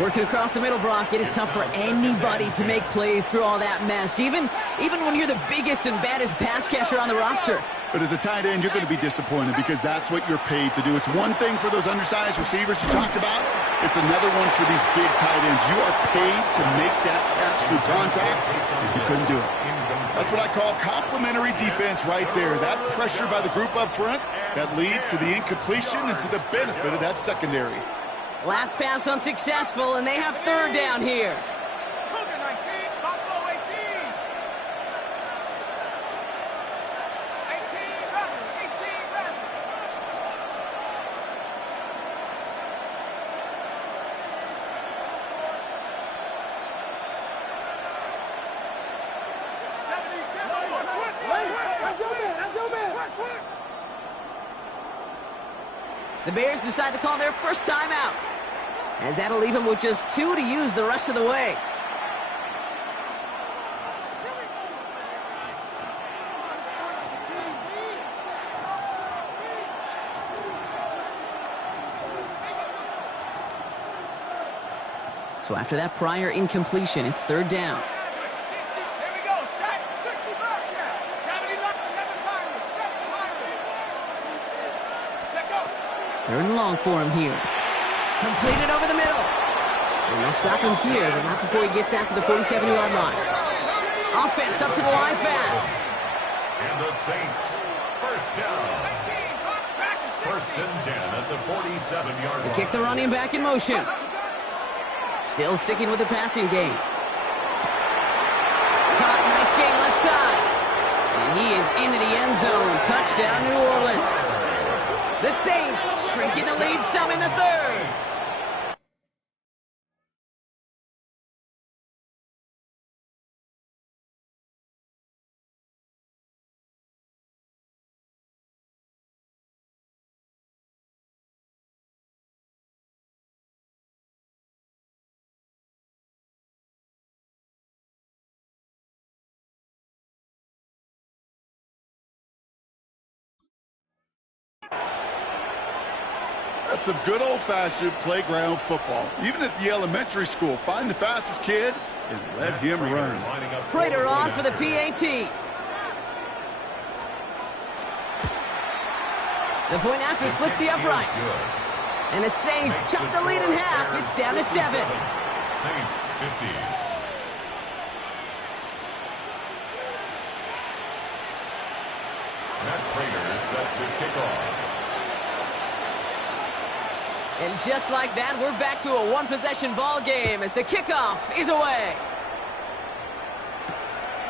Working across the middle, Brock, it is tough for anybody to make plays through all that mess, even when you're the biggest and baddest pass catcher on the roster. But as a tight end, you're going to be disappointed because that's what you're paid to do. It's one thing for those undersized receivers you talked about. It's another one for these big tight ends. You are paid to make that catch through contact, and you couldn't do it. That's what I call complimentary defense right there. That pressure by the group up front that leads to the incompletion and to the benefit of that secondary. Last pass unsuccessful, and they have 3rd down here. Cougar 19, Buffalo 18. 18 rather. That's your man. The Bears decide to call their first time out, as that'll leave them with just 2 to use the rest of the way. So after that prior incompletion, it's 3rd down. 60, here we go. 60 Bobcat. 70 Pirates. 70 Pirates. Check out. 3rd and long for him here. Completed over the middle. And they'll stop him here, but not before he gets out to the 47-yard line. Offense up to the line fast. And the Saints, 1st down. 1st and 10 at the 47-yard line. Kick the running back in motion. Still sticking with the passing game. Caught, nice gain left side. And he is into the end zone. Touchdown, New Orleans. The Saints shrinking the lead some in the 3rd. That's some good old-fashioned playground football. Even at the elementary school, find the fastest kid and let him run. Prater on for the PAT. The point after splits the uprights. And the Saints chop the lead in half. It's down to 7. Saints 50. Matt Prater is set to kick off. And just like that, we're back to a one-possession ball game as the kickoff is away.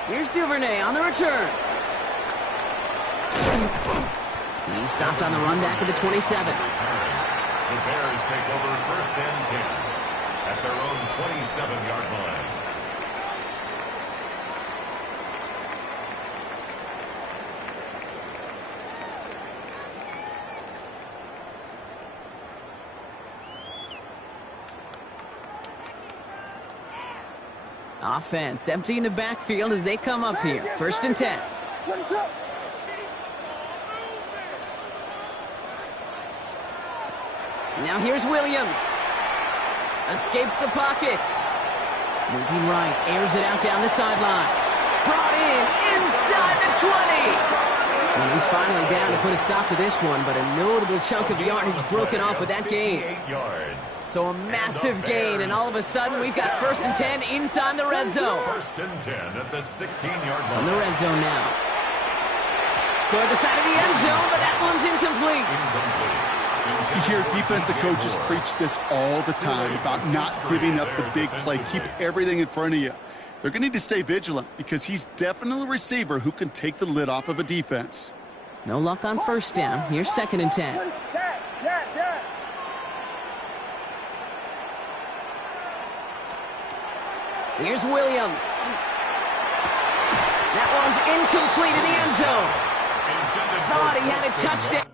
Here's Duvernay on the return. He stopped on the run back at the 27. The Bears take over 1st and 10 at their own 27-yard line. Offense emptying the backfield as they come up here. 1st and 10. Now here's Williams. Escapes the pocket. Moving right, airs it out down the sideline. Brought in inside the 20. And he's finally down to put a stop to this one, but a notable chunk of yardage broken off with that gain. So a massive gain, and all of a sudden we've got 1st and 10 inside the red zone. 1st and 10 at the 16-yard line. On the red zone now. Toward the side of the end zone, but that one's incomplete. You hear defensive coaches preach this all the time about not giving up the big play. Keep everything in front of you. They're going to need to stay vigilant because he's definitely a receiver who can take the lid off of a defense. No luck on 1st down. Here's 2nd and 10. Here's Williams. That one's incomplete in the end zone. Thought he had a touchdown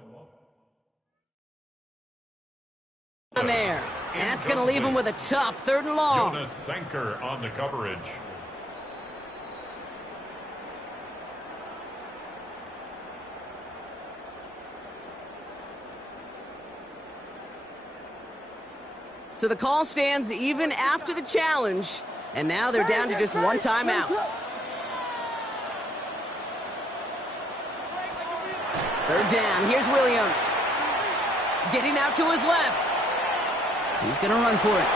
there. And that's going to leave him with a tough 3rd and long. Jonas Sanker on the coverage. So the call stands even after the challenge, and now they're down to just one timeout. 3rd down, here's Williams. Getting out to his left. He's going to run for it.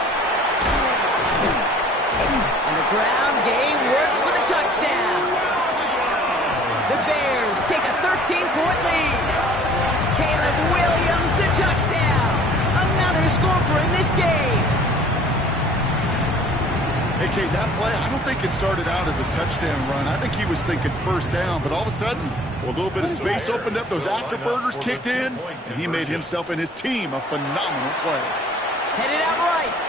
And the ground game works for the touchdown. The Bears take a 13-point lead. Caleb Williams, the touchdown. Another score for him this game. Hey, Kate, that play, I don't think it started out as a touchdown run. I think he was thinking 1st down, but all of a sudden, a little bit of space opened up, those afterburners kicked in, and he made himself and his team a phenomenal play. Headed out right.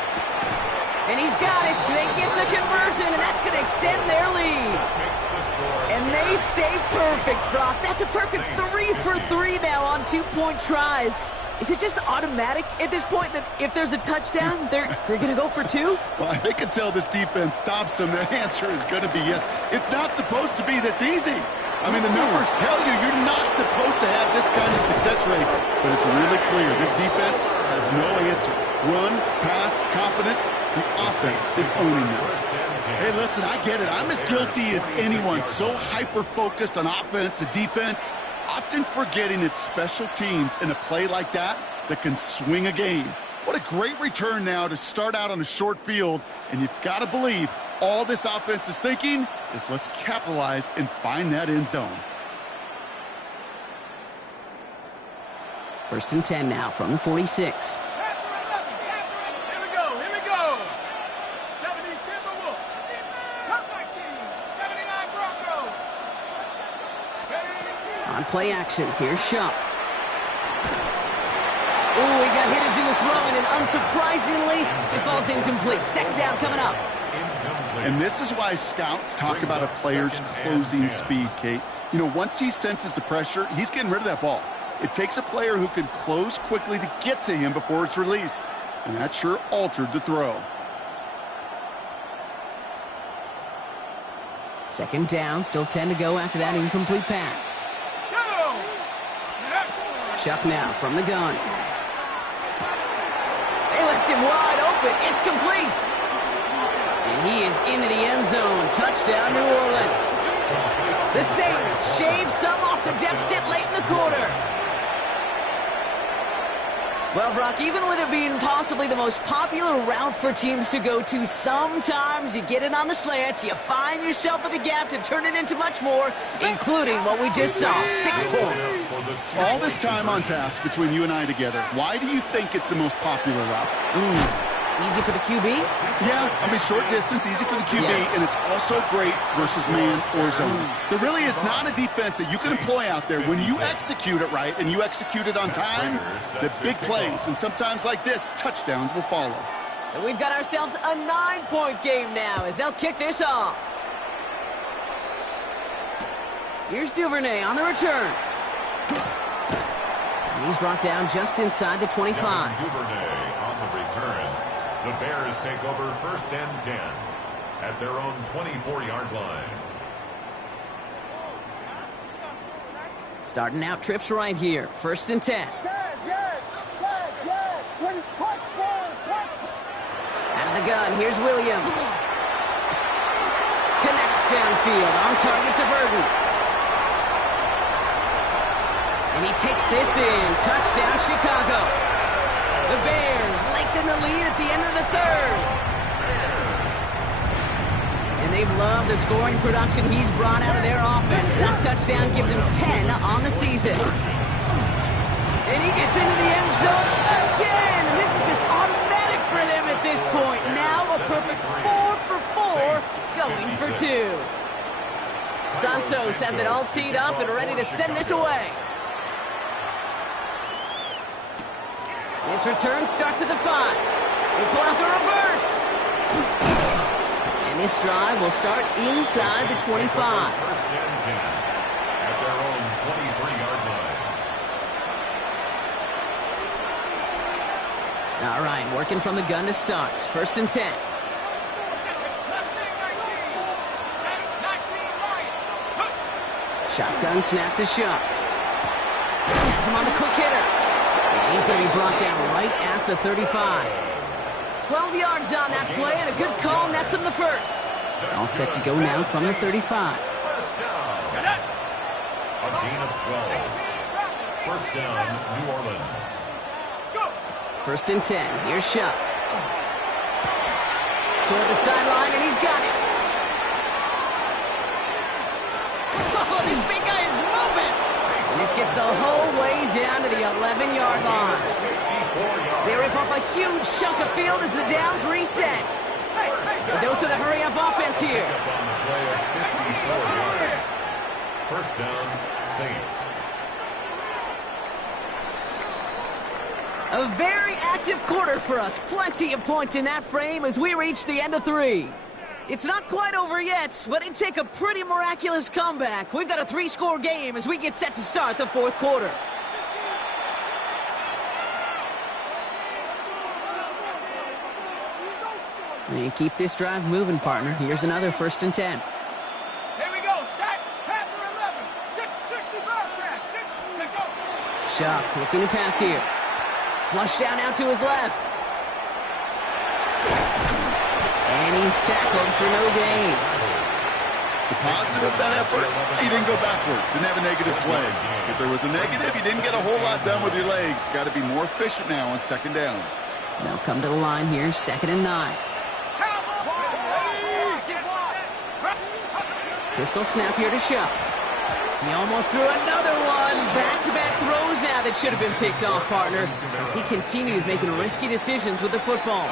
And he's got it. They get the conversion, and that's going to extend their lead. And they stay perfect, Brock. That's a perfect 3 for 3 now on 2-point tries. Is it just automatic at this point that if there's a touchdown, they're going to go for 2? Well, they can tell this defense stops them. The answer is going to be yes. It's not supposed to be this easy. I mean, the numbers tell you you're not supposed to have this kind of success rate, but it's really clear this defense has no answer. Run, pass, confidence, the offense is owning them. Hey, listen, I get it. I'm as guilty as anyone. So hyper-focused on offense and defense, often forgetting it's special teams in a play like that that can swing a game. What a great return now to start out on a short field, and you've got to believe all this offense is thinking is let's capitalize and find that end zone. 1st and 10 now from the 46. Here we go. 70 Timberwolves. Top 19, 79 Broncos. On play action, here's Shuck. Oh, he got hit as he was throwing, and unsurprisingly, it falls incomplete. 2nd down coming up. And this is why scouts talk about a player's closing speed, Kate. You know, once he senses the pressure, he's getting rid of that ball. It takes a player who can close quickly to get to him before it's released. And that sure altered the throw. 2nd down, still 10 to go after that incomplete pass. Shuck now from the gun. They left him wide open. It's complete. And he is into the end zone. Touchdown, New Orleans. The Saints shave some off the deficit late in the quarter. Well, Brock, even with it being possibly the most popular route for teams to go to, sometimes you get it on the slant, you find yourself with a gap to turn it into much more, including what we just saw, 6 points. All this time on task between you and I together, why do you think it's the most popular route? Easy for the QB? Yeah, I mean, short distance, easy for the QB, and it's also great versus man or zone. There really is not a defense that you can employ out there. When you execute it right and you execute it on time, the big plays, and sometimes like this, touchdowns will follow. So we've got ourselves a 9-point game now as they'll kick this off. Here's Duvernay on the return. And he's brought down just inside the 25. Duvernay on the return. The Bears take over 1st and 10 at their own 24-yard line. Starting out trips right here. 1st and 10. Out of the gun, here's Williams. Connects downfield, on target to Burton. And he takes this in. Touchdown, Chicago. The Bears lengthen the lead at the end of the 3rd. And they've loved the scoring production he's brought out of their offense. That touchdown gives him 10 on the season. And he gets into the end zone again. And this is just automatic for them at this point. Now a perfect 4 for 4, going for 2. Santos has it all teed up and ready to send this away. His return starts at the 5. They pull out the reverse. And this drive will start inside the 25. 1st and 10 at their own 23-yard line. All right, working from the gun to start. 1st and 10. Shotgun snap to Shuck. Gets him on the quick hitter. He's going to be brought down right at the 35. 12 yards on that play, and a good call nets him the 1st. All set to go now from the 35. 1st down. A gain of 12. 1st down, New Orleans. 1st and 10. Here's Shuck. Toward the sideline, and he's got it. Oh, this big guy is moving. And this gets the whole way down to the 11-yard line. They rip off a huge chunk of field as the downs reset. A dose of the hurry-up offense here. 1st down, Saints. A very active quarter for us. Plenty of points in that frame as we reach the end of 3. It's not quite over yet, but it'd take a pretty miraculous comeback. We've got a 3-score game as we get set to start the 4th quarter. And keep this drive moving, partner. Here's another 1st and 10. Here we go, set, Panther 11, 65, Fran, 6 to go. Shuck looking to pass here. Flush down out to his left. And he's tackled for no gain. The positive of that effort, he didn't go backwards, didn't have a negative play. If there was a negative, you didn't get a whole lot done with your legs. Got to be more efficient now on 2nd down. They'll come to the line here, 2nd and 9. Pistol snap here to Shuck. He almost threw another one. Back-to-back throws now that should have been picked off, partner, as he continues making risky decisions with the football.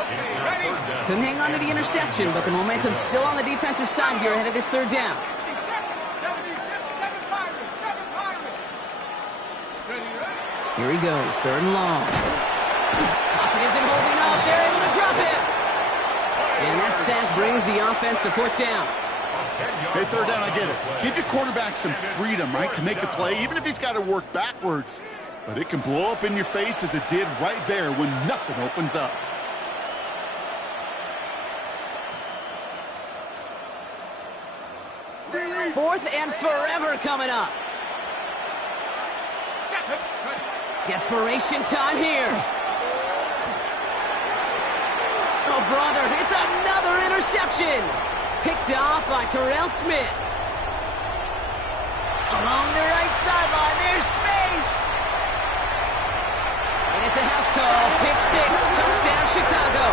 Couldn't hang on to the interception, but the momentum's still on the defensive side here ahead of this 3rd down. Here he goes, 3rd and long. Pocket isn't holding up. They're able to drop it. And that sack brings the offense to 4th down. Hey, 3rd down, I get it. Give your quarterback some freedom, right, to make a play, even if he's got to work backwards. But it can blow up in your face as it did right there when nothing opens up. Fourth and forever coming up. Desperation time here. Oh, brother, it's another interception. Picked off by Terrell Smith. Along the right sideline, there's space. And And it's a house call. Pick 6. Touchdown, Chicago.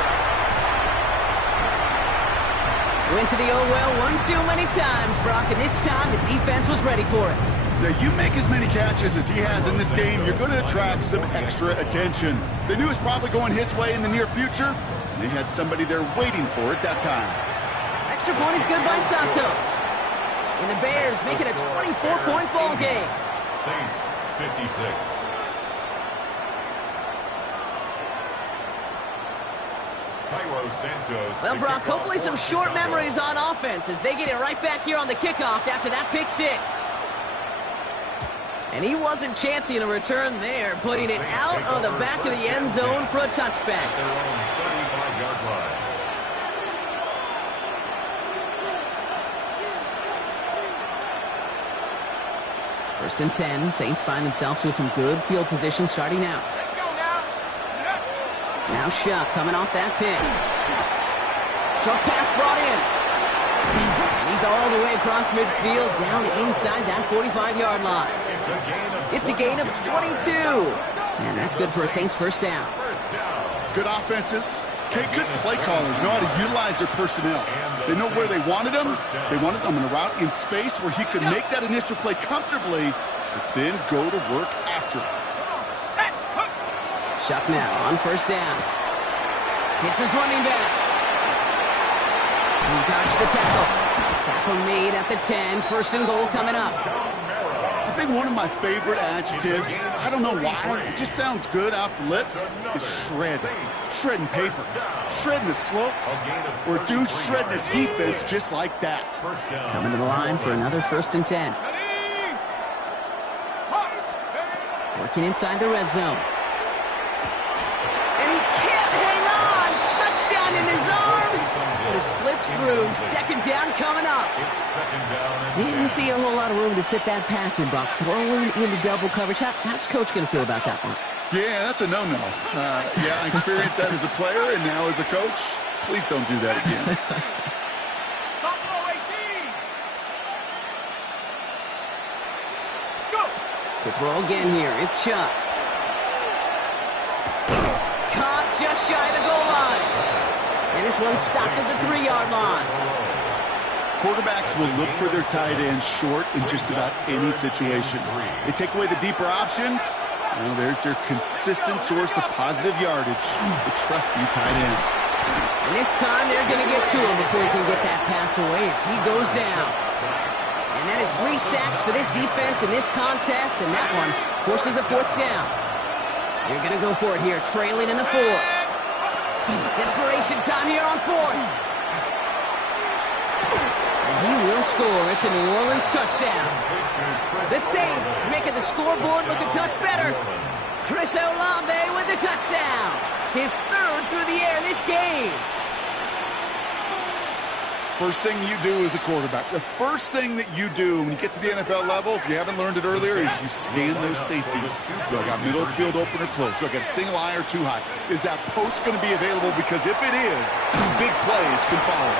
Went to the oh-well one too many times, Brock, and this time the defense was ready for it. Now, you make as many catches as he has in this game, you're going to attract some extra attention. They knew it was probably going his way in the near future. They had somebody there waiting for it that time. Extra point is good by Santos. And the Bears make it a 24-point ball game. Saints 56. Well, Brock, hopefully some short memories on offense as they get it right back here on the kickoff after that pick 6. And he wasn't chancing a return there, putting it out on the back of the end zone for a touchback. Their own 35-yard line. First and 10, Saints find themselves with some good field position starting out. Let's go now. Now Shuck coming off that pick. Short pass brought in. And he's all the way across midfield down inside that 45-yard line. It's a gain of 22. And that's good for a Saints first down. Good offenses. Okay, good play callers know how to utilize their personnel. They know where they wanted him. They wanted him in a route in space where he could make that initial play comfortably, but then go to work after. Shuck now on first down. Hits his running back. He dodged the tackle. Tackle made at the 10. First and goal coming up. I think one of my favorite adjectives, I don't know why, it just sounds good off the lips, is shred. Shredding paper. Shredding the slopes. Or dude shredding a defense just like that. Coming to the line for another first and 10. Working inside the red zone. And he can't hang on. Touchdown in his arms. But it slips through. Second down coming up. Didn't see a whole lot of room to fit that passing block. Throwing into double coverage. How's Coach going to feel about that one? Yeah, that's a no-no. Yeah, I experienced that as a player and now as a coach. Please don't do that again. To throw again here, it's Shuck. Caught just shy of the goal line. And this one stopped at the 3-yard line. Quarterbacks will look for their tight end short in just about any situation. They take away the deeper options. Well, there's their consistent source of positive yardage, the trusty tight end. And this time they're going to get to him before he can get that pass away as he goes down. And that is 3 sacks for this defense in this contest, and that one forces a 4th down. They're going to go for it here, trailing in the 4th. Desperation time here on 4th. And he will score. It's a New Orleans touchdown. The Saints making the scoreboard look a touch better. Chris Olave with the touchdown. His 3rd through the air this game. First thing you do as a quarterback, the first thing that you do when you get to the NFL level, if you haven't learned it earlier, is you scan those safeties. Do I got middle of the field open or close? Do I got a single high or too high? Is that post going to be available? Because if it is, big plays can follow.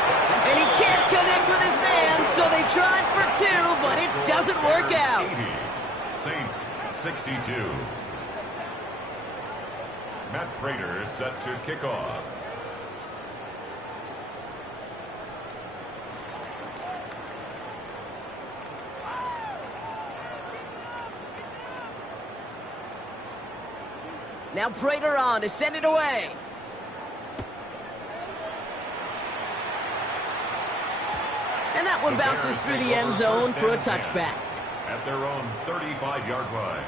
And he can't connect with his man, so they tried for 2, but it doesn't work out. Saints 62. Matt Prater set to kick off. Now Prater on to send it away. And that one bounces through the end zone for a touchback. At their own 35-yard line.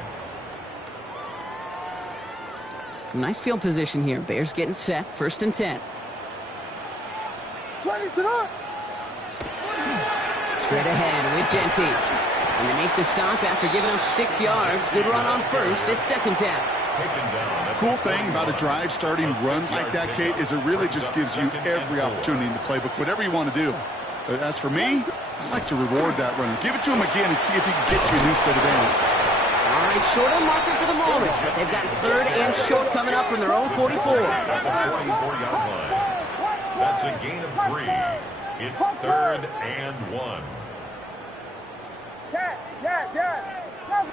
Some nice field position here. Bears getting set. First and 10. Straight ahead with Genty. And they make the stop after giving up 6 yards. Good run on first. It's second down. Cool thing about a drive starting run like that, Kate, is it really just gives you every opportunity in the playbook, whatever you want to do. But as for me, I like to reward that run. Give it to him again and see if he can get you a new set of downs. All right, short on marker for the moment, but they've got 3rd and short coming up from their own 44. At the 44-yard line. That's a gain of 3. It's 3rd and 1. Yes, yes, yes.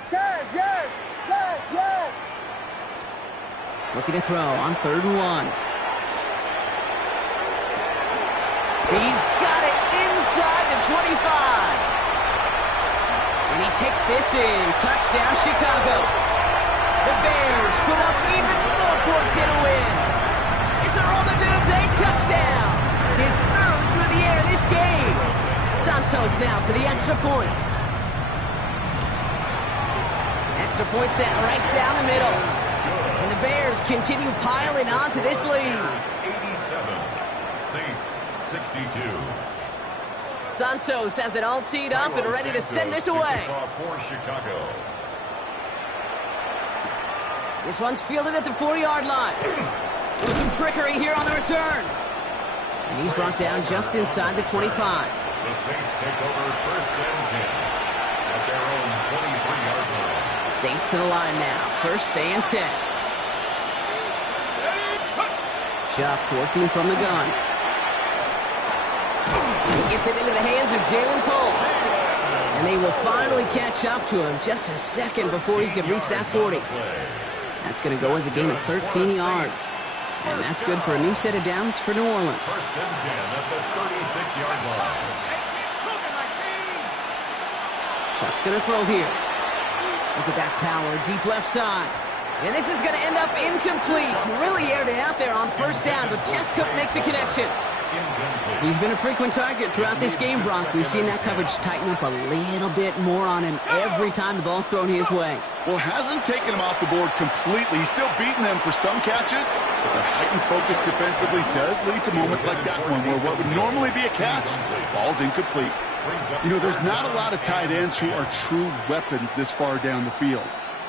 Yes, yes, yes, yes. Looking to throw on 3rd and 1. He's got it inside the 25. And he takes this in. Touchdown, Chicago. The Bears put up even more points in a win. It's a roll the dudes, a touchdown. His 3rd through the air this game. Santos now for the extra point. Extra point set right down the middle. And the Bears continue piling on to this lead. 87. Saints 62. Santos has it all teed up and ready to send this away. For Chicago. This one's fielded at the 40-yard line. With some trickery here on the return. And he's brought down just inside the 25. The Saints take over 1st and 10 at their own 23-yard line. Saints to the line now. 1st and 10. Chuck working from the gun. He gets it into the hands of Jalen Cole. And they will finally catch up to him just a second before he can reach that 40. That's going to go as a gain of 13 yards. And that's good for a new set of downs for New Orleans. 1st and 10 at the 36-yard line. Chuck's going to throw here. Look at that power, deep left side. And this is going to end up incomplete. Really aired it out there on 1st down, but just couldn't make the connection. He's been a frequent target throughout this game, Brock. We've seen that coverage tighten up a little bit more on him every time the ball's thrown his way. Well, hasn't taken him off the board completely. He's still beating them for some catches, but their heightened focus defensively does lead to moments like that one where what would normally be a catch falls incomplete. You know, there's not a lot of tight ends who are true weapons this far down the field.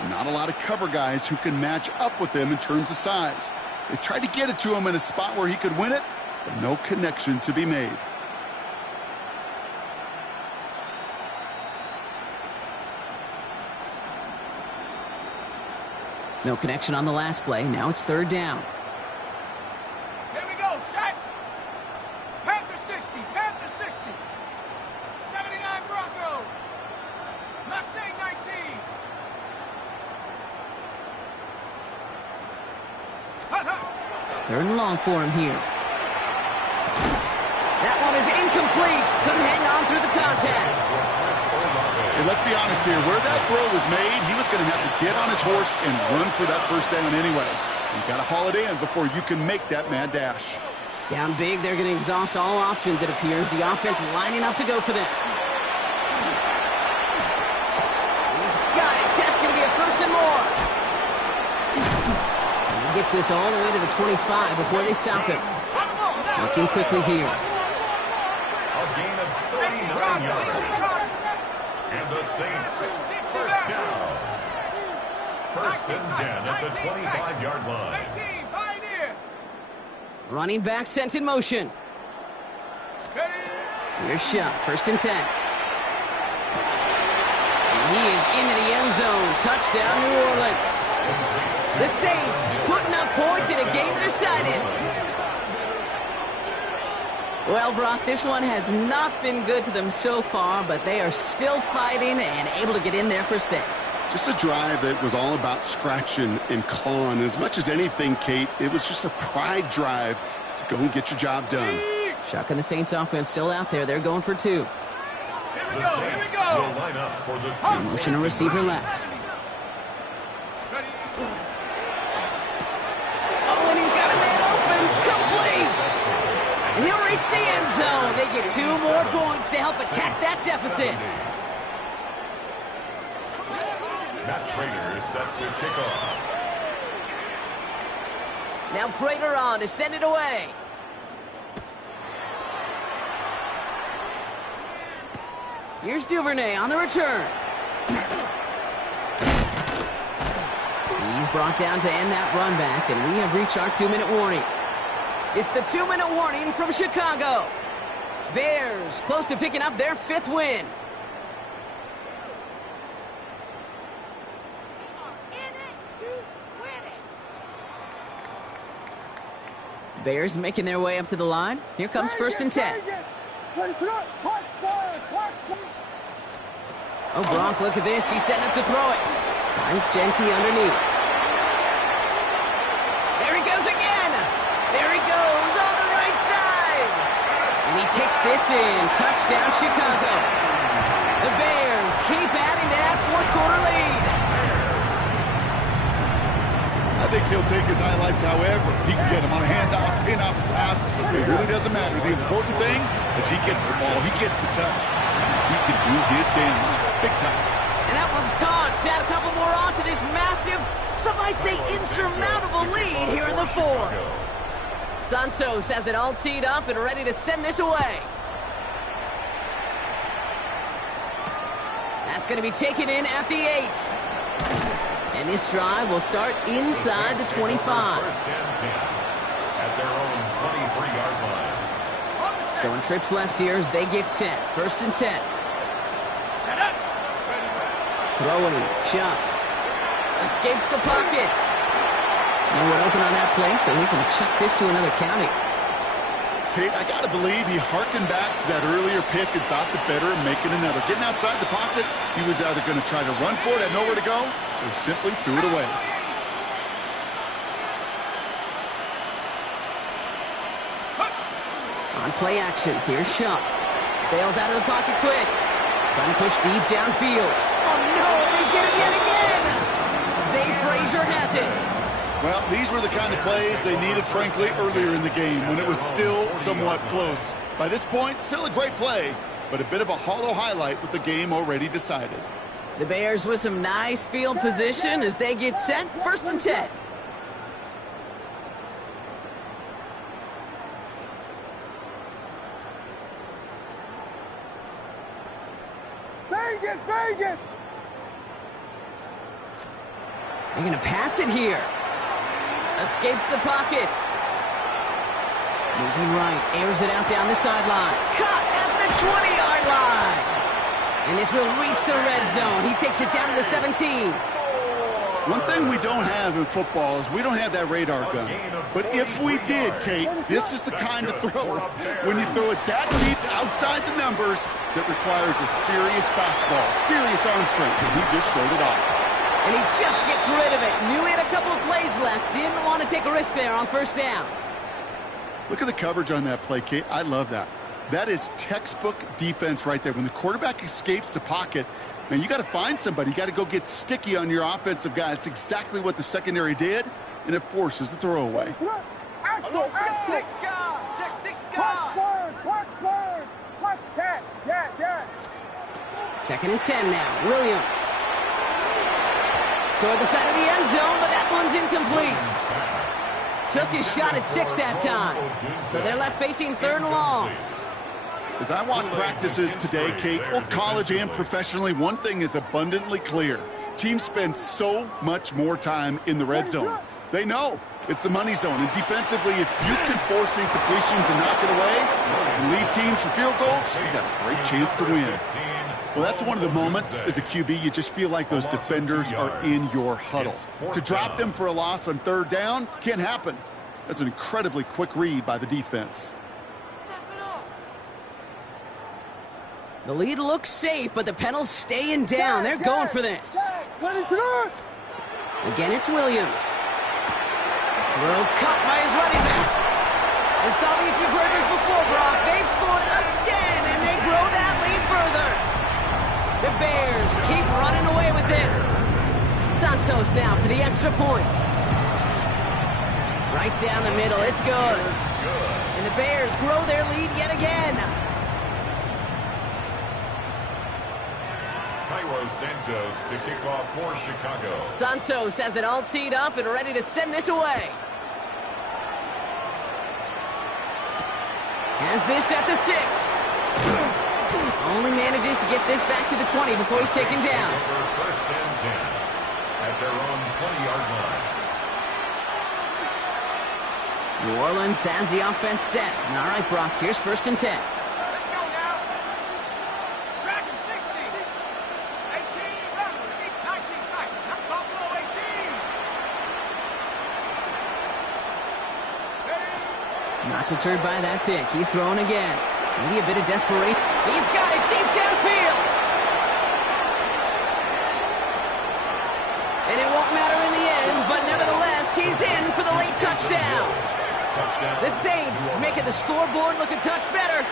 Not a lot of cover guys who can match up with them in terms of size. They tried to get it to him in a spot where he could win it, but no connection to be made. No connection on the last play. Now it's 3rd down. Here we go, set. Panther 60, Panther 60. 79 Bronco. Mustang 19. 3rd and long for him here. That one is incomplete. Couldn't hang on through the contact. And let's be honest here, where that throw was made, he was going to have to get on his horse and run for that 1st down anyway. You've got to haul it in before you can make that mad dash. Down big, they're going to exhaust all options, it appears. The offense lining up to go for this. He's got it. That's going to be a 1st and more. And he gets this all the way to the 25 before they stop him. Looking quickly here. A gain of 39 yards. And the Saints, 1st down. 1st and 10 at the 25-yard line. Running back sent in motion. Here's Shuck, 1st and 10. And he is into the end zone. Touchdown, New Orleans. The Saints putting up points in a game decided. Well, Brock, this one has not been good to them so far, but they are still fighting and able to get in there for 6. Just a drive that was all about scratching and clawing. As much as anything, Kate, it was just a pride drive to go and get your job done. Shuck and the Saints offense still out there. They're going for 2. The Saints will line up for the 2. Motion a receiver left. Oh, and he's got a man open. Complete. And he'll reach the end zone. They get 2 more points to help attack that deficit. Matt Prater is set to kick off. Now Prater on to send it away. Here's Duvernay on the return. He's brought down to end that run back, and we have reached our 2-minute warning. It's the 2-minute warning from Chicago. Bears close to picking up their 5th win. Bears making their way up to the line. Here comes 1st and 10. Oh, Gronk, look at this. He's setting up to throw it. Finds Genty underneath. this in. Touchdown, Chicago. The Bears keep adding to that fourth-quarter lead. I think he'll take his highlights however. He can get him on a handoff, pin-off, pass. It really doesn't matter. The important thing is he gets the ball. He gets the touch. He can do his damage. Big time. And that one's caught. Add a couple more on to this massive, some might say insurmountable lead here in the fourth. Santos has it all teed up and ready to send this away. That's going to be taken in at the 8. And this drive will start inside the 25. First and 10 at their own 23-yard line. Going trips left here as they get set. First and 10. Throwing, Chuck. Escapes the pocket. No one open on that play, so he's going to chuck this to another county. Kate, I got to believe he hearkened back to that earlier pick and thought the better of making another. Getting outside the pocket, he was either going to try to run for it, had nowhere to go, so he simply threw it away. On play action, here's Shuck. Bails out of the pocket quick. Trying to push deep downfield. Oh no, they get him yet again! Zay Frazier has it. Well, these were the kind of plays they needed, frankly, earlier in the game when it was still somewhat close. By this point, still a great play, but a bit of a hollow highlight with the game already decided. The Bears with some nice field position as they get set. First and 10. Vegas, Vegas! They're going to pass it here. Escapes the pocket. Moving right, airs it out down the sideline. Caught at the 20-yard line. And this will reach the red zone. He takes it down to the 17. One thing we don't have in football is we don't have that radar gun. But if we did, Kate, this is the kind of throw when you throw it that deep outside the numbers that requires a serious fastball, serious arm strength, and he just showed it off. And he just gets rid of it. Knew he had a couple of plays left. Didn't want to take a risk there on first down. Look at the coverage on that play, Kate. I love that. That is textbook defense right there. When the quarterback escapes the pocket, man, you got to find somebody. You got to go get sticky on your offensive guy. That's exactly what the secondary did, and it forces the throwaway. Axel, Axel! Punch first! Punch! Yes! Second and 10 now. Williams. Toward the side of the end zone, but that one's incomplete. Took his shot at 6 that time. So they're left facing third and long. As I watch practices today, Kate, both college and professionally, one thing is abundantly clear. Teams spend so much more time in the red zone. They know it's the money zone. And defensively, if you can force incompletions and knock it away and lead teams for field goals, you got a great chance to win. Well, that's one of the moments as a QB, you just feel like those defenders are in your huddle. To drop them for a loss on third down can't happen. That's an incredibly quick read by the defense. The lead looks safe, but the Penals staying down. They're going for this. Again, it's Williams. Throw caught by his running back. And stop me if you've heard this before, Brock. They've scored again, and they grow that lead further. The Bears keep running away with this. Santos now for the extra point. Right down the middle. It's good. And the Bears grow their lead yet again. Cairo Santos to kick off for Chicago. Santos has it all teed up and ready to send this away. Has this at the 6. Only manages to get this back to the 20 before he's taken down. First and 10 at their own 20-yard line. New Orleans has the offense set. All right, Brock, here's first and 10. Let's go now. Track him 60. 18, run. 19 tight. Buffalo 18. Steady. Not deterred by that pick. He's throwing again. Maybe a bit of desperation. He's got it deep downfield. And it won't matter in the end, but nevertheless, he's in for the late touchdown. The Saints making the scoreboard look a touch better.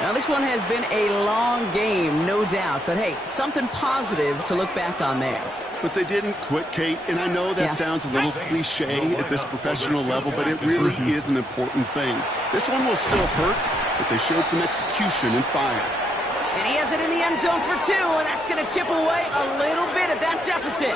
Now, this one has been a long game, no doubt. But, hey, something positive to look back on there. But they didn't quit, Kate, and I know that sounds a little cliche at this professional level, but it really is an important thing. This one will still hurt, but they showed some execution and fire. And he has it in the end zone for 2, and that's going to chip away a little bit at that deficit.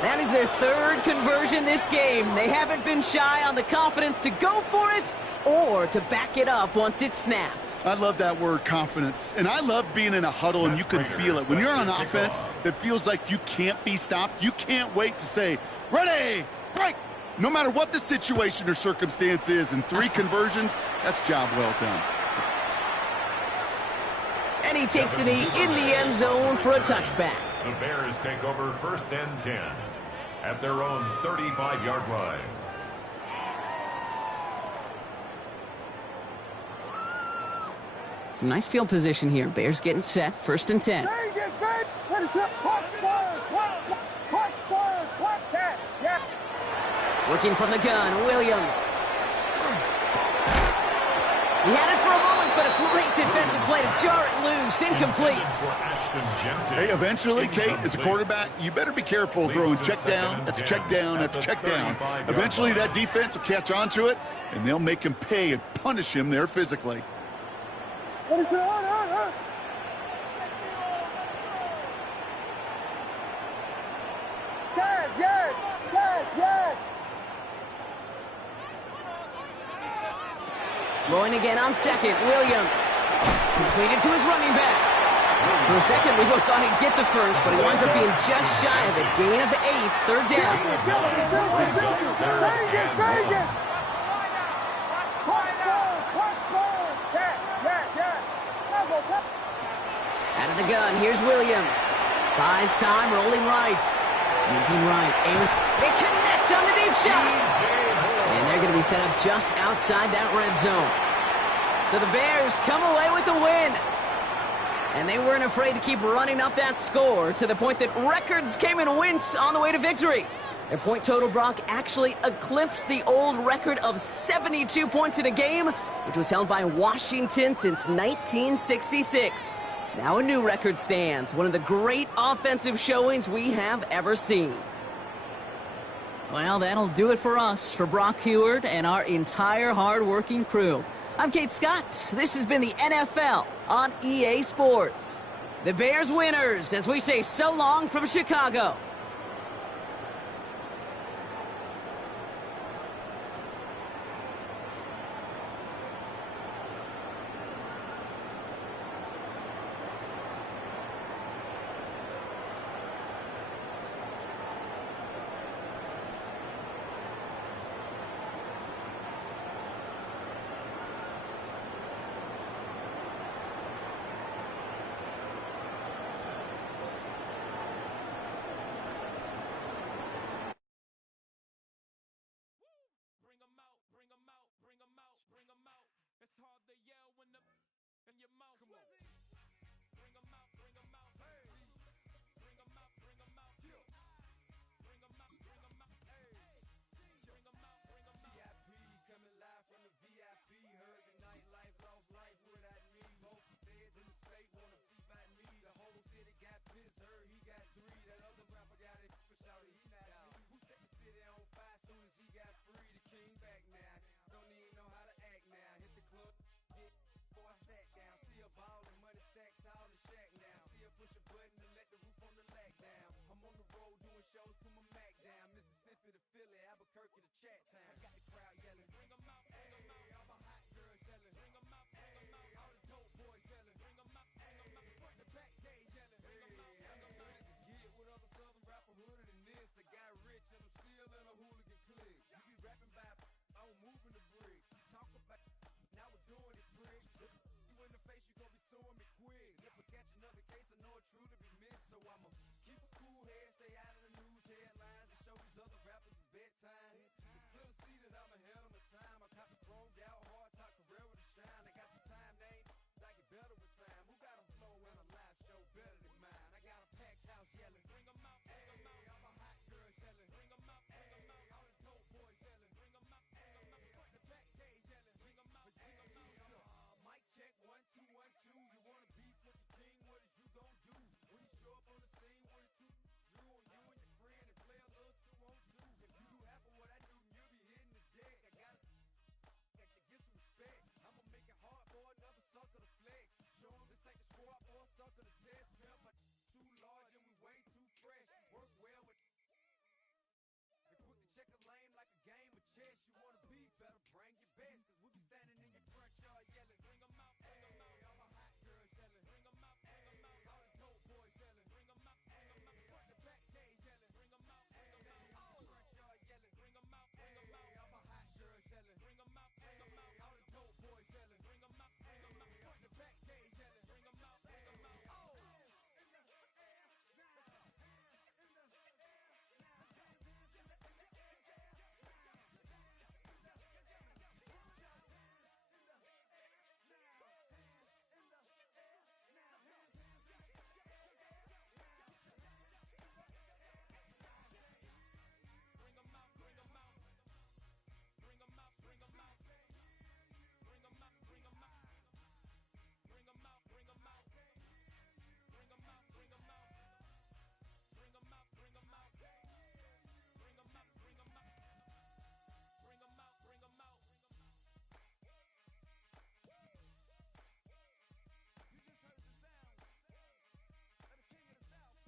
That is their 3rd conversion this game. They haven't been shy on the confidence to go for it or to back it up once it's snapped. I love that word, confidence. And I love being in a huddle and you can feel it. When you're on offense that feels like you can't be stopped, you can't wait to say, ready, break. No matter what the situation or circumstance is, and 3 conversions, that's job well done. And he takes a knee in the end zone for a touchback. The Bears take over 1st and 10 at their own 35-yard line. Some nice field position here. Bears getting set. 1st and 10. What is it? Punch squares, punch that. Yeah. Working from the gun, Williams. He had it for a moment, but a great defensive play to jar it loose. Incomplete. Hey, eventually, Kate, as a quarterback, you better be careful throwing check down after check down after check down. Eventually, that defense will catch on to it, and they'll make him pay and punish him there physically. What is it? On. Yes. Throwing again on 2nd, Williams. Completed to his running back. For a second, we both thought he'd get the 1st, but he winds up being just shy of a gain of 8, 3rd down. Vegas. Punch squares. Out of the gun, here's Williams. Buys time, rolling right. Moving right. They connect on the deep shot. And they're going to be set up just outside that red zone. So the Bears come away with a win. And they weren't afraid to keep running up that score to the point that records came and went on the way to victory. Their point total, Brock, actually eclipsed the old record of 72 points in a game, which was held by Washington since 1966. Now a new record stands, one of the great offensive showings we have ever seen. Well, that'll do it for us, for Brock Heward and our entire hard-working crew. I'm Kate Scott. This has been the NFL on EA Sports. The Bears winners as we say so long from Chicago. Truly be missed, so I'ma keep a cool head, stay out of the news headlines. beds, cause we be standing in your front yard yelling. Bring 'em out, bring 'em out. All my hot girls yelling. Bring 'em out, bring 'em out. All the dope boys yelling. Bring 'em out, bring 'em out. Front the back cage yelling. Bring 'em out, bring 'em out. All the front yard yelling. Bring 'em out, bring 'em out. All my hot girls yelling. Bring 'em out, bring 'em out. All the dope boys yelling. Bring 'em out, bring 'em out. Front the back cage yelling. Bring 'em out, bring 'em out. Oh! Bring 'em out, bring 'em out. Bring 'em out, bring 'em out. Bring 'em out, bring 'em out. Bring 'em out, bring 'em out. Bring 'em out, bring 'em out. Bring 'em out, bring 'em out. Bring 'em out, bring 'em out. Bring 'em out, bring 'em out. You just heard the sound of the king of the South.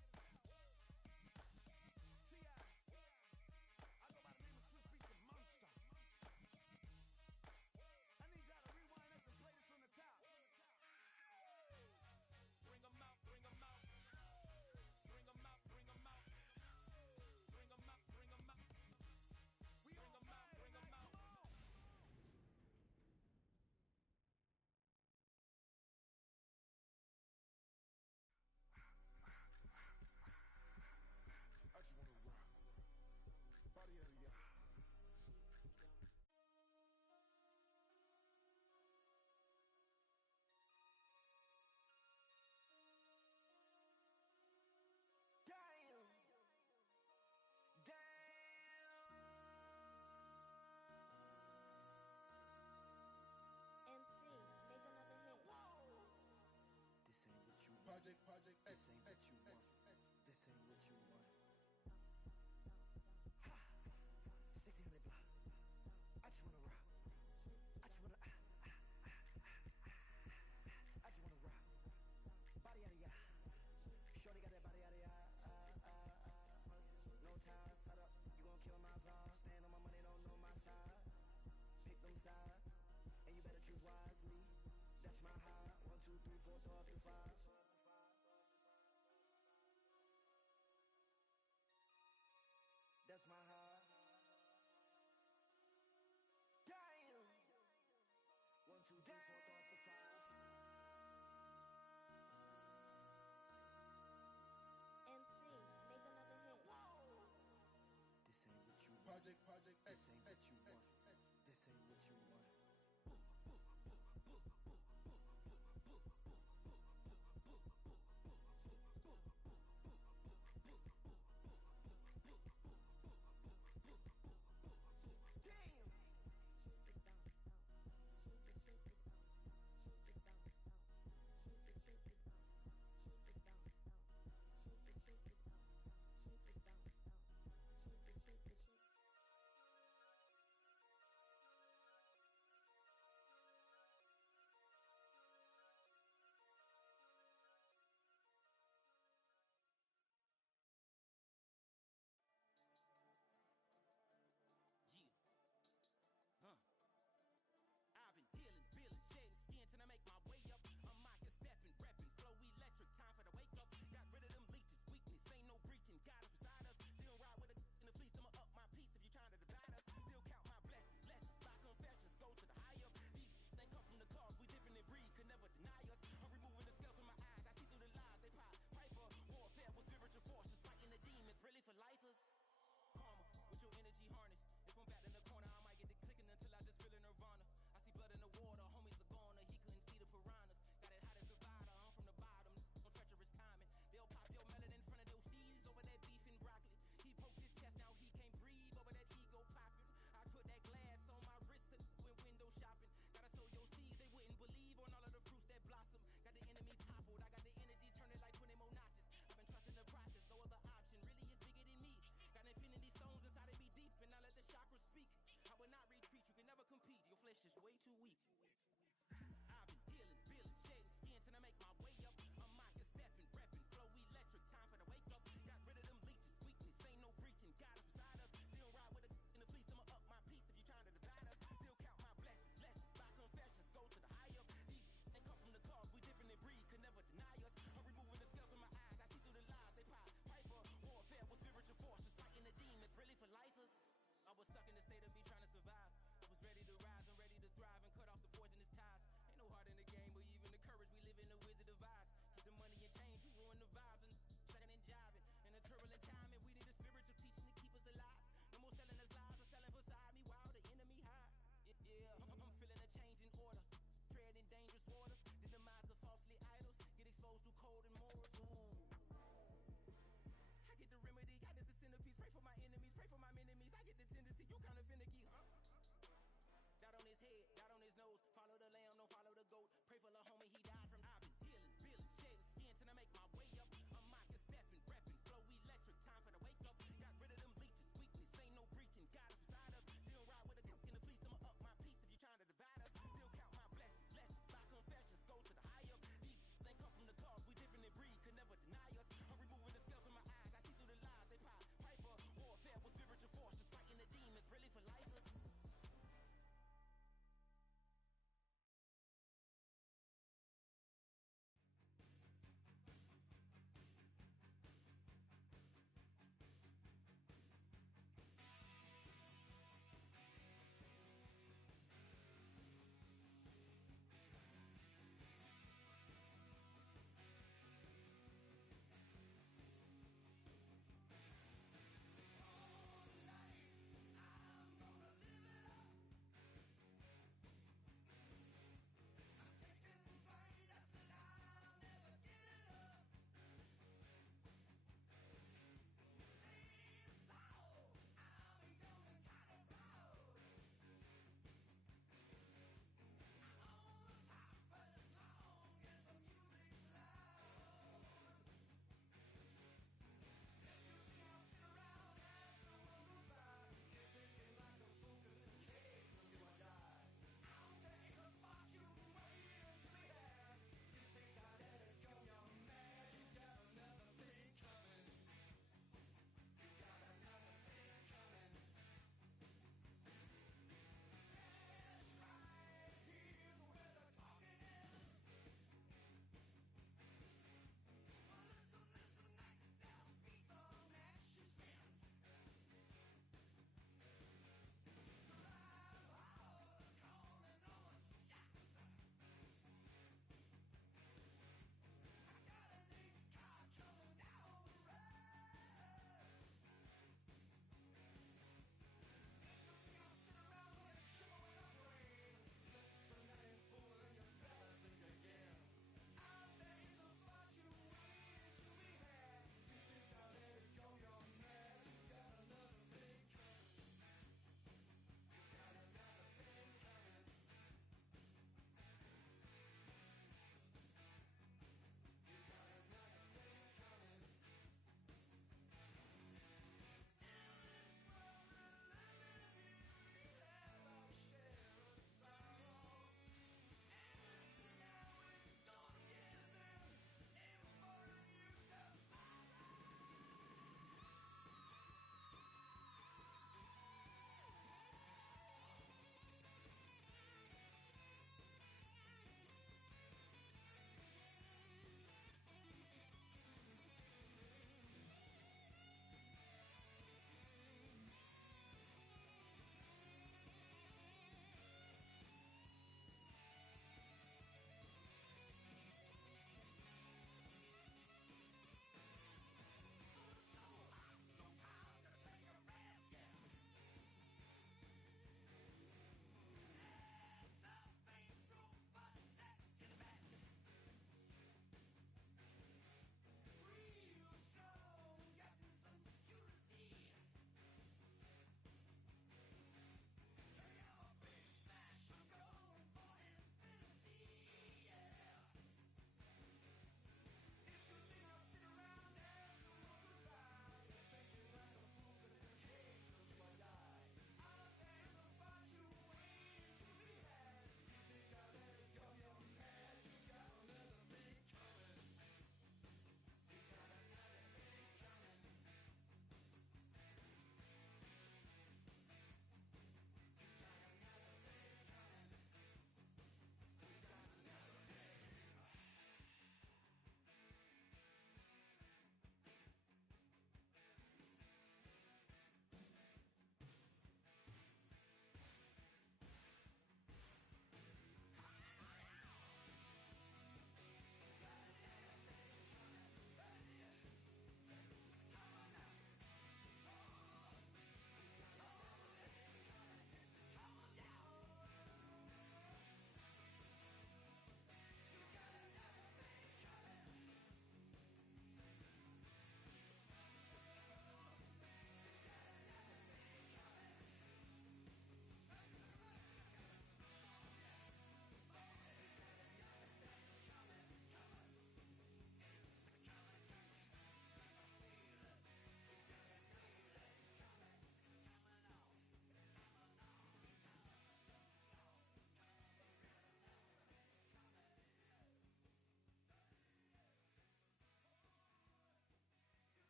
T.I. I go by the name of Swiss Beats the Monster. I need y'all to rewind us and play this from the top. Bring 'em out, bring 'em out. Bring 'em out, bring 'em out. Bring 'em out, bring 'em out. Bring 'em out, bring 'em out. I just wanna rock. Body out of ya. Damn. MC, make another hit. This ain't what you want. Project, This ain't what you want. This ain't what you want. 1600 block. I just wanna rock. I just wanna I just wanna rock. Body out of ya. Shorty got that body out of ya. No ties, set up. You gon' kill my vibe. Stand on my money, don't know my size. Pick them sides, and you better choose wisely. That's my high. 1, 2, 3, 4, throw up to 5. That's my high. Damn. 1, 2, 3, 4, throw up to 5. MC, make another hit. This ain't what you want. project. This ain't what you want. This ain't what you want.